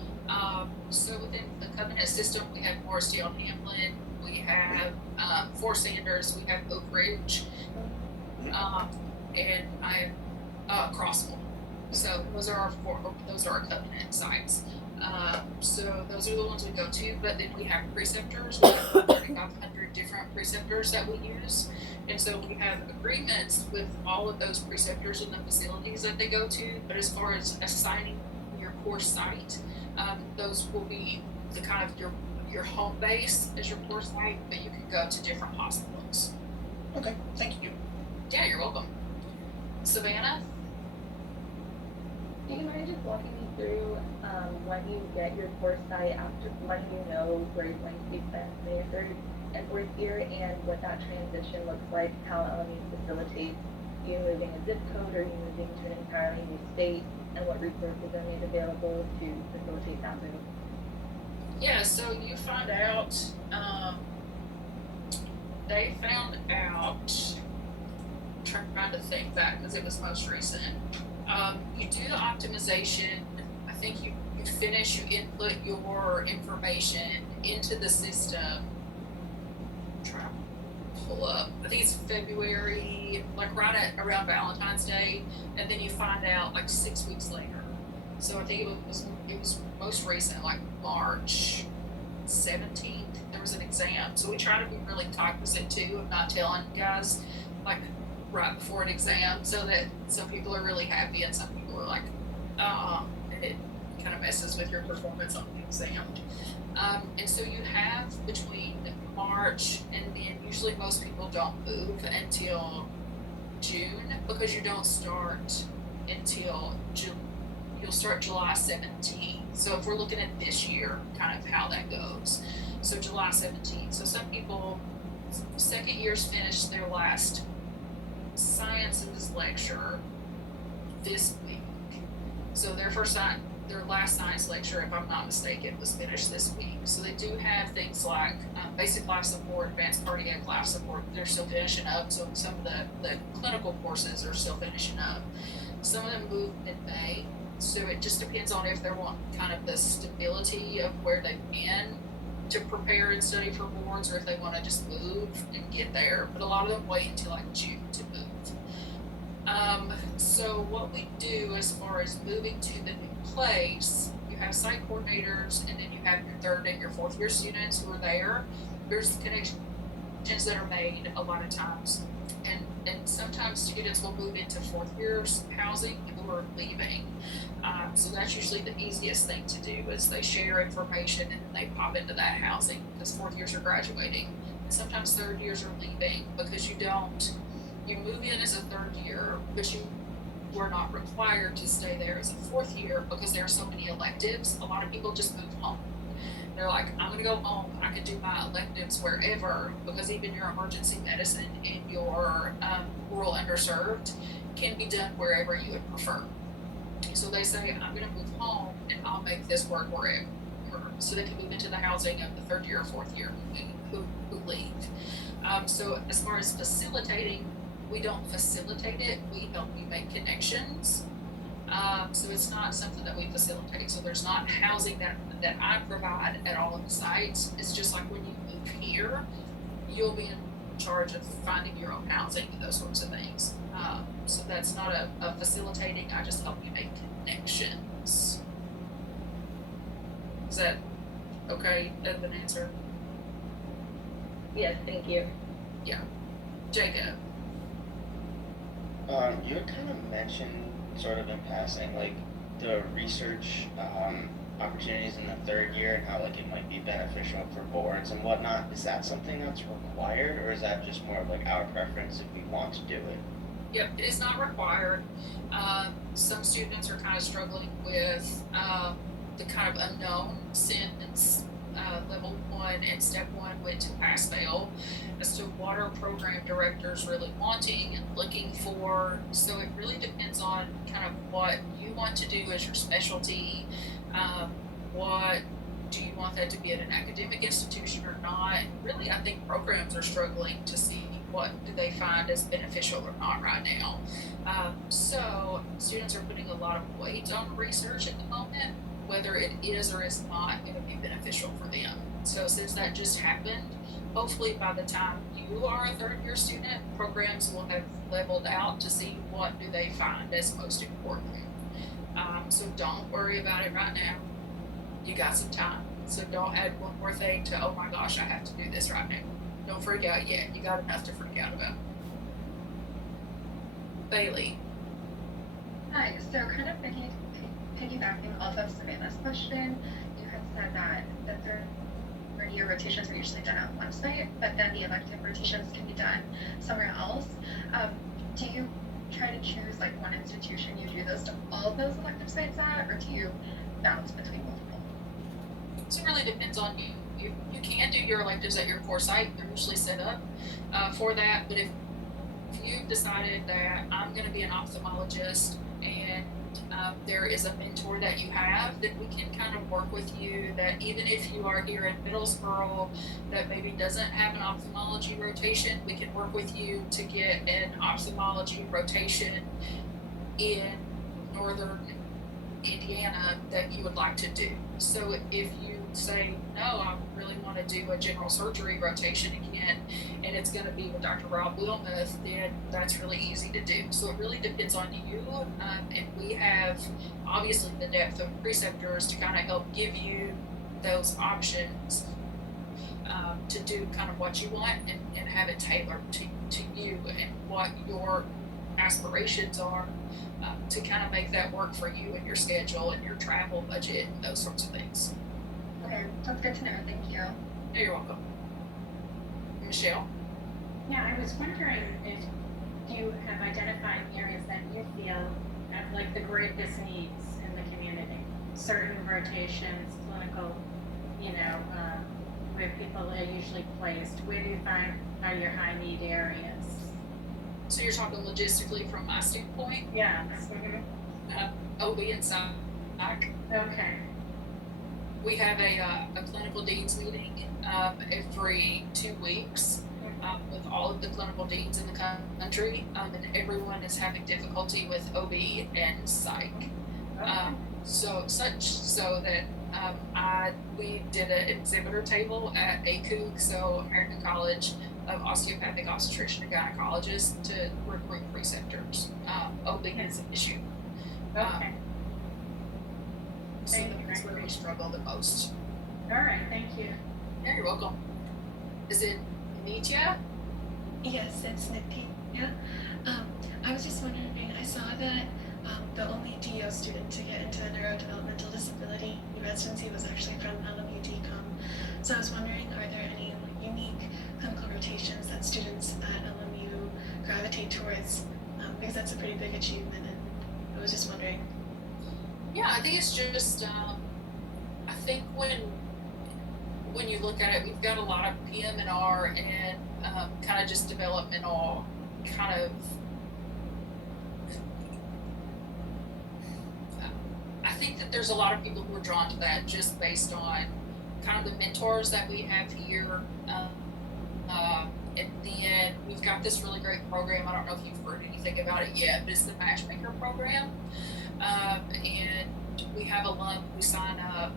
So within the Covenant system, we have Morrisdale Hamlin, we have Fort Sanders, we have Oak Ridge, and I have Crossville. So those are our Covenant sites. So those are the ones we go to, but then we have preceptors. We have 3,500 different preceptors that we use. And so we have agreements with all of those preceptors in the facilities that they go to. But as far as assigning your course site, those will be the kind of your home base as your course site, but you can go to different hospitals. Okay, thank you. Yeah, you're welcome. Savannah? Do you mind just walking me through when you get your course site, after when you know where you're going to be spending your third and fourth year, and what that transition looks like, how LMU facilitates you moving a zip code or you moving to an entirely new state, and what resources are made available to facilitate that move? Yeah, so you find out, they found out, I'm trying to think back because it was most recent. You do the optimization. I think you finish, you input your information into the system. I'm trying to pull up. I think it's February, like right at around Valentine's Day, and then you find out like 6 weeks later. So I think it was most recent, like March 17th. There was an exam. So we try to be really cognizant too of not telling guys like right before an exam, so that some people are really happy and some people are like, and it kind of messes with your performance on the exam. And so you have between March and then usually most people don't move until June, because you don't start until you'll start July 17th. So if we're looking at this year, kind of how that goes. So July 17th. So some people, second years finish their last sciences lecture this week. So their last science lecture, if I'm not mistaken, was finished this week. So they do have things like basic life support, advanced cardiac life support, they're still finishing up. So some of the clinical courses are still finishing up. Some of them move in May. So it just depends on if they want kind of the stability of where they've been to prepare and study for boards, or if they want to just move and get there. But a lot of them wait until like June to move. So what we do as far as moving to the new place, you have site coordinators, and then you have your third and your fourth year students who are there. There's connections that are made a lot of times And sometimes students will move into fourth years housing who are leaving. So that's usually the easiest thing to do is they share information and they pop into that housing because fourth years are graduating. And sometimes third years are leaving because you move in as a third year, but you were not required to stay there as a fourth year because there are so many electives. A lot of people just move home. They're like, I'm gonna go home. I can do my electives wherever because even your emergency medicine and your rural underserved can be done wherever you would prefer. So they say, I'm gonna move home and I'll make this work wherever. So they can move into the housing of the third year or fourth year who leave. So as far as facilitating, we don't facilitate it. We help you make connections. So it's not something that we facilitate. So there's not housing that I provide at all of the sites. It's just like when you move here, you'll be in charge of finding your own housing and those sorts of things. So that's not a facilitating. I just help you make connections. Is that okay? As an answer? Yes, thank you. Yeah. Jacob. You had kind of mentioned, sort of in passing, like the research opportunities in the third year and how like it might be beneficial for boards and whatnot. Is that something that's required, or is that just more of like our preference if we want to do it? Yep, it is not required. Some students are kind of struggling with the kind of unknown since level 1 and step 1 went to pass fail as to what are program directors really wanting and looking for. So it really depends on kind of what you want to do as your specialty. What do you want that to be at an academic institution or not? Really, I think programs are struggling to see what do they find as beneficial or not right now. So students are putting a lot of weight on research at the moment, whether it is or is not going to be beneficial for them. So since that just happened, hopefully by the time you are a third year student, programs will have leveled out to see what do they find as most important. So don't worry about it right now. You got some time. So don't add one more thing to, oh my gosh, I have to do this right now. Don't freak out yet. You got enough to freak out about. Bailey. Hi, so kind of piggybacking off of Savannah's question, you had said that the third year rotations are usually done at one site, but then the elective rotations can be done somewhere else. Do you try to choose like one institution you do those to all of those elective sites at, or do you bounce between multiple? So it really depends on you. You can do your electives at your core site. They're usually set up for that. But if you've decided that I'm going to be an ophthalmologist and there is a mentor that you have, then we can kind of work with you that even if you are here in Middlesboro that maybe doesn't have an ophthalmology rotation, we can work with you to get an ophthalmology rotation in northern Indiana that you would like to do. So if you say, no, I really want to do a general surgery rotation again, and it's going to be with Dr. Rob Wilmuth, then that's really easy to do. So it really depends on you, and we have obviously the depth of preceptors to kind of help give you those options to do kind of what you want and have it tailored to you and what your aspirations are to kind of make that work for you and your schedule and your travel budget and those sorts of things. Okay, that's good to know. Thank you. You're welcome. Michelle? Yeah, I was wondering if you have identified areas that you feel have like the greatest needs in the community. Certain rotations, clinical, where people are usually placed. Where do you find are your high need areas? So you're talking logistically from my standpoint? Yes. Mm-hmm. OB and psych. Okay. We have a clinical deans meeting every 2 weeks with all of the clinical deans in the country, and everyone is having difficulty with OB and psych. Okay. So that we did an exhibitor table at ACOG, so American College of Osteopathic Obstetrician and Gynecologists, to recruit preceptors. OB is an issue. Okay. So that's where we struggle the most. All right, thank you. Yeah, you're welcome. Is it Nitya? Yes, it's Nitya. Yeah. I was just wondering, I saw that the only DO student to get into a neurodevelopmental disability residency was actually from LMU DCOM. So I was wondering, are there any unique clinical rotations that students at LMU gravitate towards? Because that's a pretty big achievement, and I was just wondering. Yeah, I think it's just, I think when you look at it, we've got a lot of PM&R and kind of just developmental kind of, I think that there's a lot of people who are drawn to that just based on kind of the mentors that we have here. And then we've got this really great program. I don't know if you've heard anything about it yet, but it's the Matchmaker program. And we have alum who sign up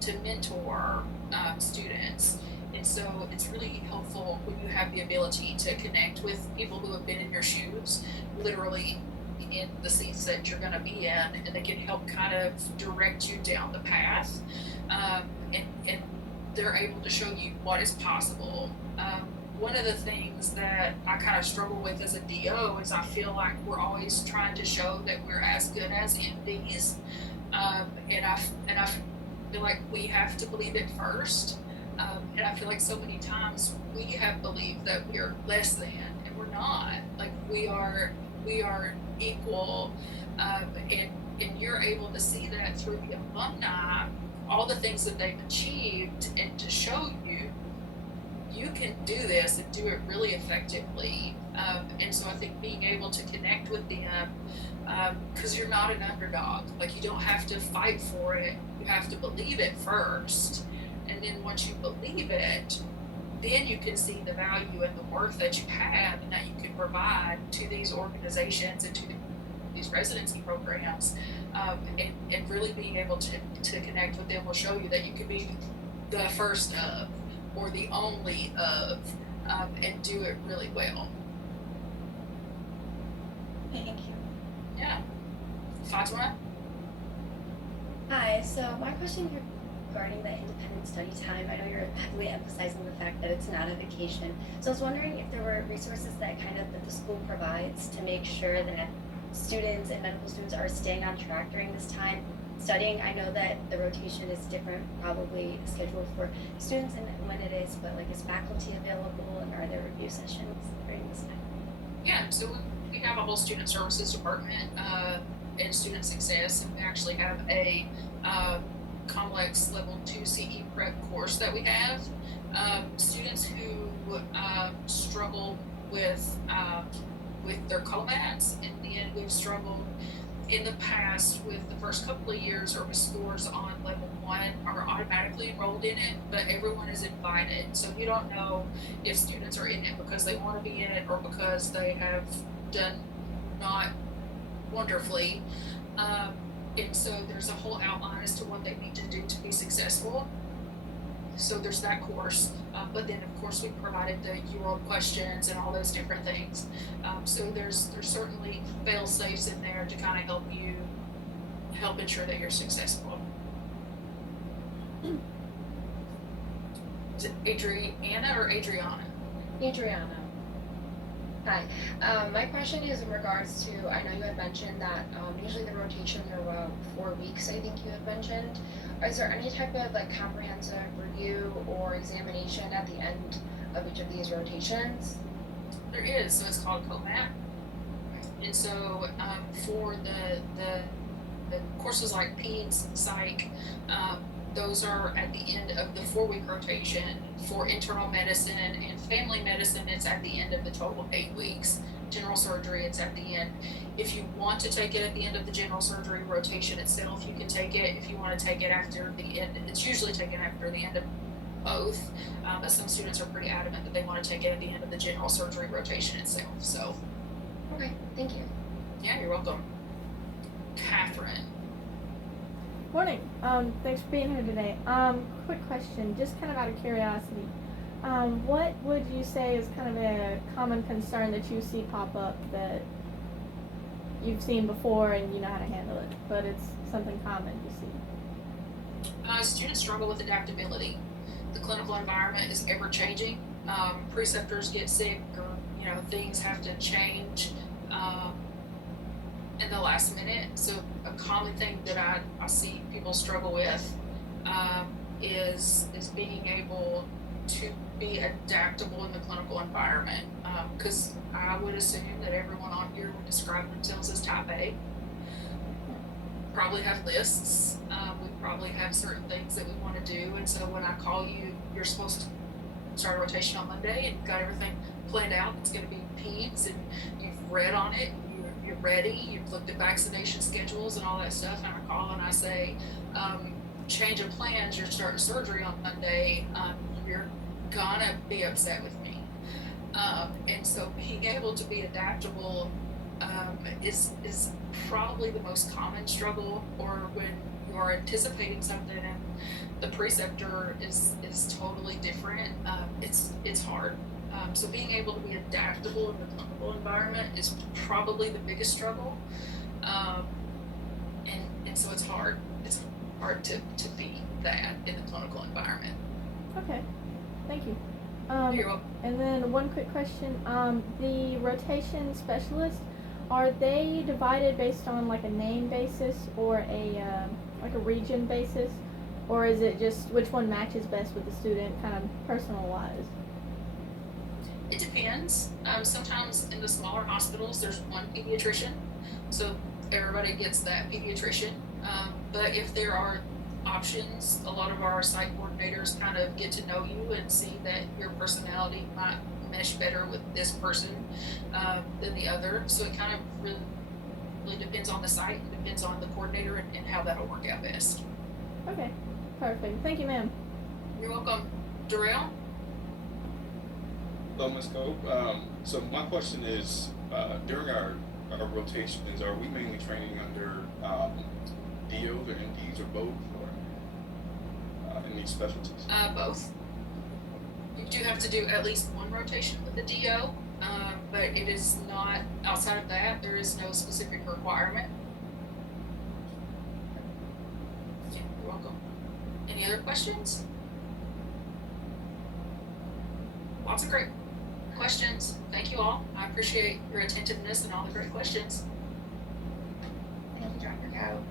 to mentor students. And so it's really helpful when you have the ability to connect with people who have been in your shoes, literally in the seats that you're going to be in, and they can help kind of direct you down the path. And they're able to show you what is possible. One of the things that I kind of struggle with as a DO is I feel like we're always trying to show that we're as good as MDs, and I feel like we have to believe it first, and I feel like so many times we have believed that we are less than, and we're not. Like we are equal, and you're able to see that through the alumni, all the things that they've achieved, and to show you can do this and do it really effectively. And so I think being able to connect with them, because you're not an underdog, like you don't have to fight for it, you have to believe it first. And then once you believe it, then you can see the value and the worth that you have and that you can provide to these organizations and to these residency programs. And really being able to connect with them will show you that you can be the first of, or the only of, and do it really well. Thank you. Yeah. Fatima? Hi, so my question regarding the independent study time, I know you're heavily emphasizing the fact that it's not a vacation. So I was wondering if there were resources that the school provides to make sure that students and medical students are staying on track during this time studying. I know that the rotation is different, probably scheduled for students and when it is, but like is faculty available and are there review sessions during this time? Yeah, so we have a whole student services department and student success, and we actually have a complex level 2 CE prep course that we have. Students who struggle with their COMATs, and then we've struggled in the past with the first couple of years or with scores on level 1 are automatically enrolled in it, but everyone is invited. So you don't know if students are in it because they want to be in it or because they have done not wonderfully. And so there's a whole outline as to what they need to do to be successful. So there's that course, but then of course we provided the UWorld questions and all those different things. So there's certainly fail safes in there to kind of help ensure that you're successful. Is it Adriana or Adriana? Adriana. Hi. My question is in regards to, I know you had mentioned that usually the rotations are about 4 weeks, I think you had mentioned. Is there any type of like comprehensive review or examination at the end of each of these rotations? There is, so it's called COMAT. And so for the courses like PEDS, Psych, those are at the end of the 4-week rotation. For internal medicine and family medicine, it's at the end of the total 8 weeks. General surgery, it's at the end. If you want to take it at the end of the general surgery rotation itself, you can take it. If you want to take it after the end, it's usually taken after the end of both. But some students are pretty adamant that they want to take it at the end of the general surgery rotation itself. So. Okay, thank you. Yeah, you're welcome. Catherine. Morning. Thanks for being here today. Quick question, just kind of out of curiosity. What would you say is kind of a common concern that you see pop up that you've seen before and you know how to handle it, but it's something common you see? Students struggle with adaptability. The clinical environment is ever changing. Preceptors get sick, or things have to change in the last minute. So a common thing that I see people struggle with is being able to be adaptable in the clinical environment. Because I would assume that everyone on here would describe themselves as type A. Probably have lists. We probably have certain things that we want to do. And so when I call you, you're supposed to start a rotation on Monday and you've got everything planned out. It's going to be peds and you've read on it. You're ready. You've looked at vaccination schedules and all that stuff. And I call and I say, change of plans. You're starting surgery on Monday. You're gonna be upset with me. And so being able to be adaptable is probably the most common struggle, or when you're anticipating something and the preceptor is totally different. It's hard. So being able to be adaptable in the clinical environment is probably the biggest struggle. And so it's hard. It's hard to be that in the clinical environment. Okay, thank you. You're welcome. And then one quick question, the rotation specialists, are they divided based on like a name basis or a like a region basis, or is it just which one matches best with the student, kind of personal wise? It depends. Sometimes in the smaller hospitals, there's one pediatrician, so everybody gets that pediatrician. But if there are options, a lot of our site coordinators kind of get to know you and see that your personality might mesh better with this person than the other. So it kind of really depends on the site, it depends on the coordinator and how that'll work out best. Okay, perfect. Thank you, ma'am. You're welcome. Darrell? Hello, Ms. Cope. So my question is, during our rotations, are we mainly training under DOs or MDs or both, or in these specialties? Both. You do have to do at least one rotation with the DO, but it is not, outside of that, there is no specific requirement. Yeah, you're welcome. Any other questions? Lots of great questions. Thank you all. I appreciate your attentiveness and all the great questions. Thank you, Dr. Coe.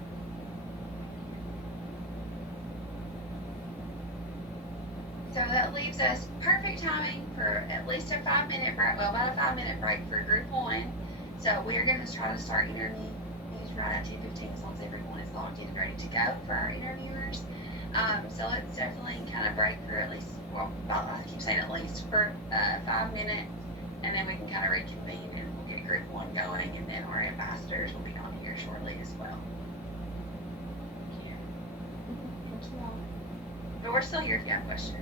So that leaves us perfect timing for at least a 5-minute break, well, about a 5-minute break for group 1. So we're going to try to start interviews right at 2:15 as long as everyone is logged in and ready to go for our interviewers. So let's definitely kind of break for at least, well, I keep saying at least for 5 minutes, and then we can kind of reconvene and we'll get group 1 going, and then our ambassadors will be on here shortly as well. Thank you all. But we're still here if you have questions.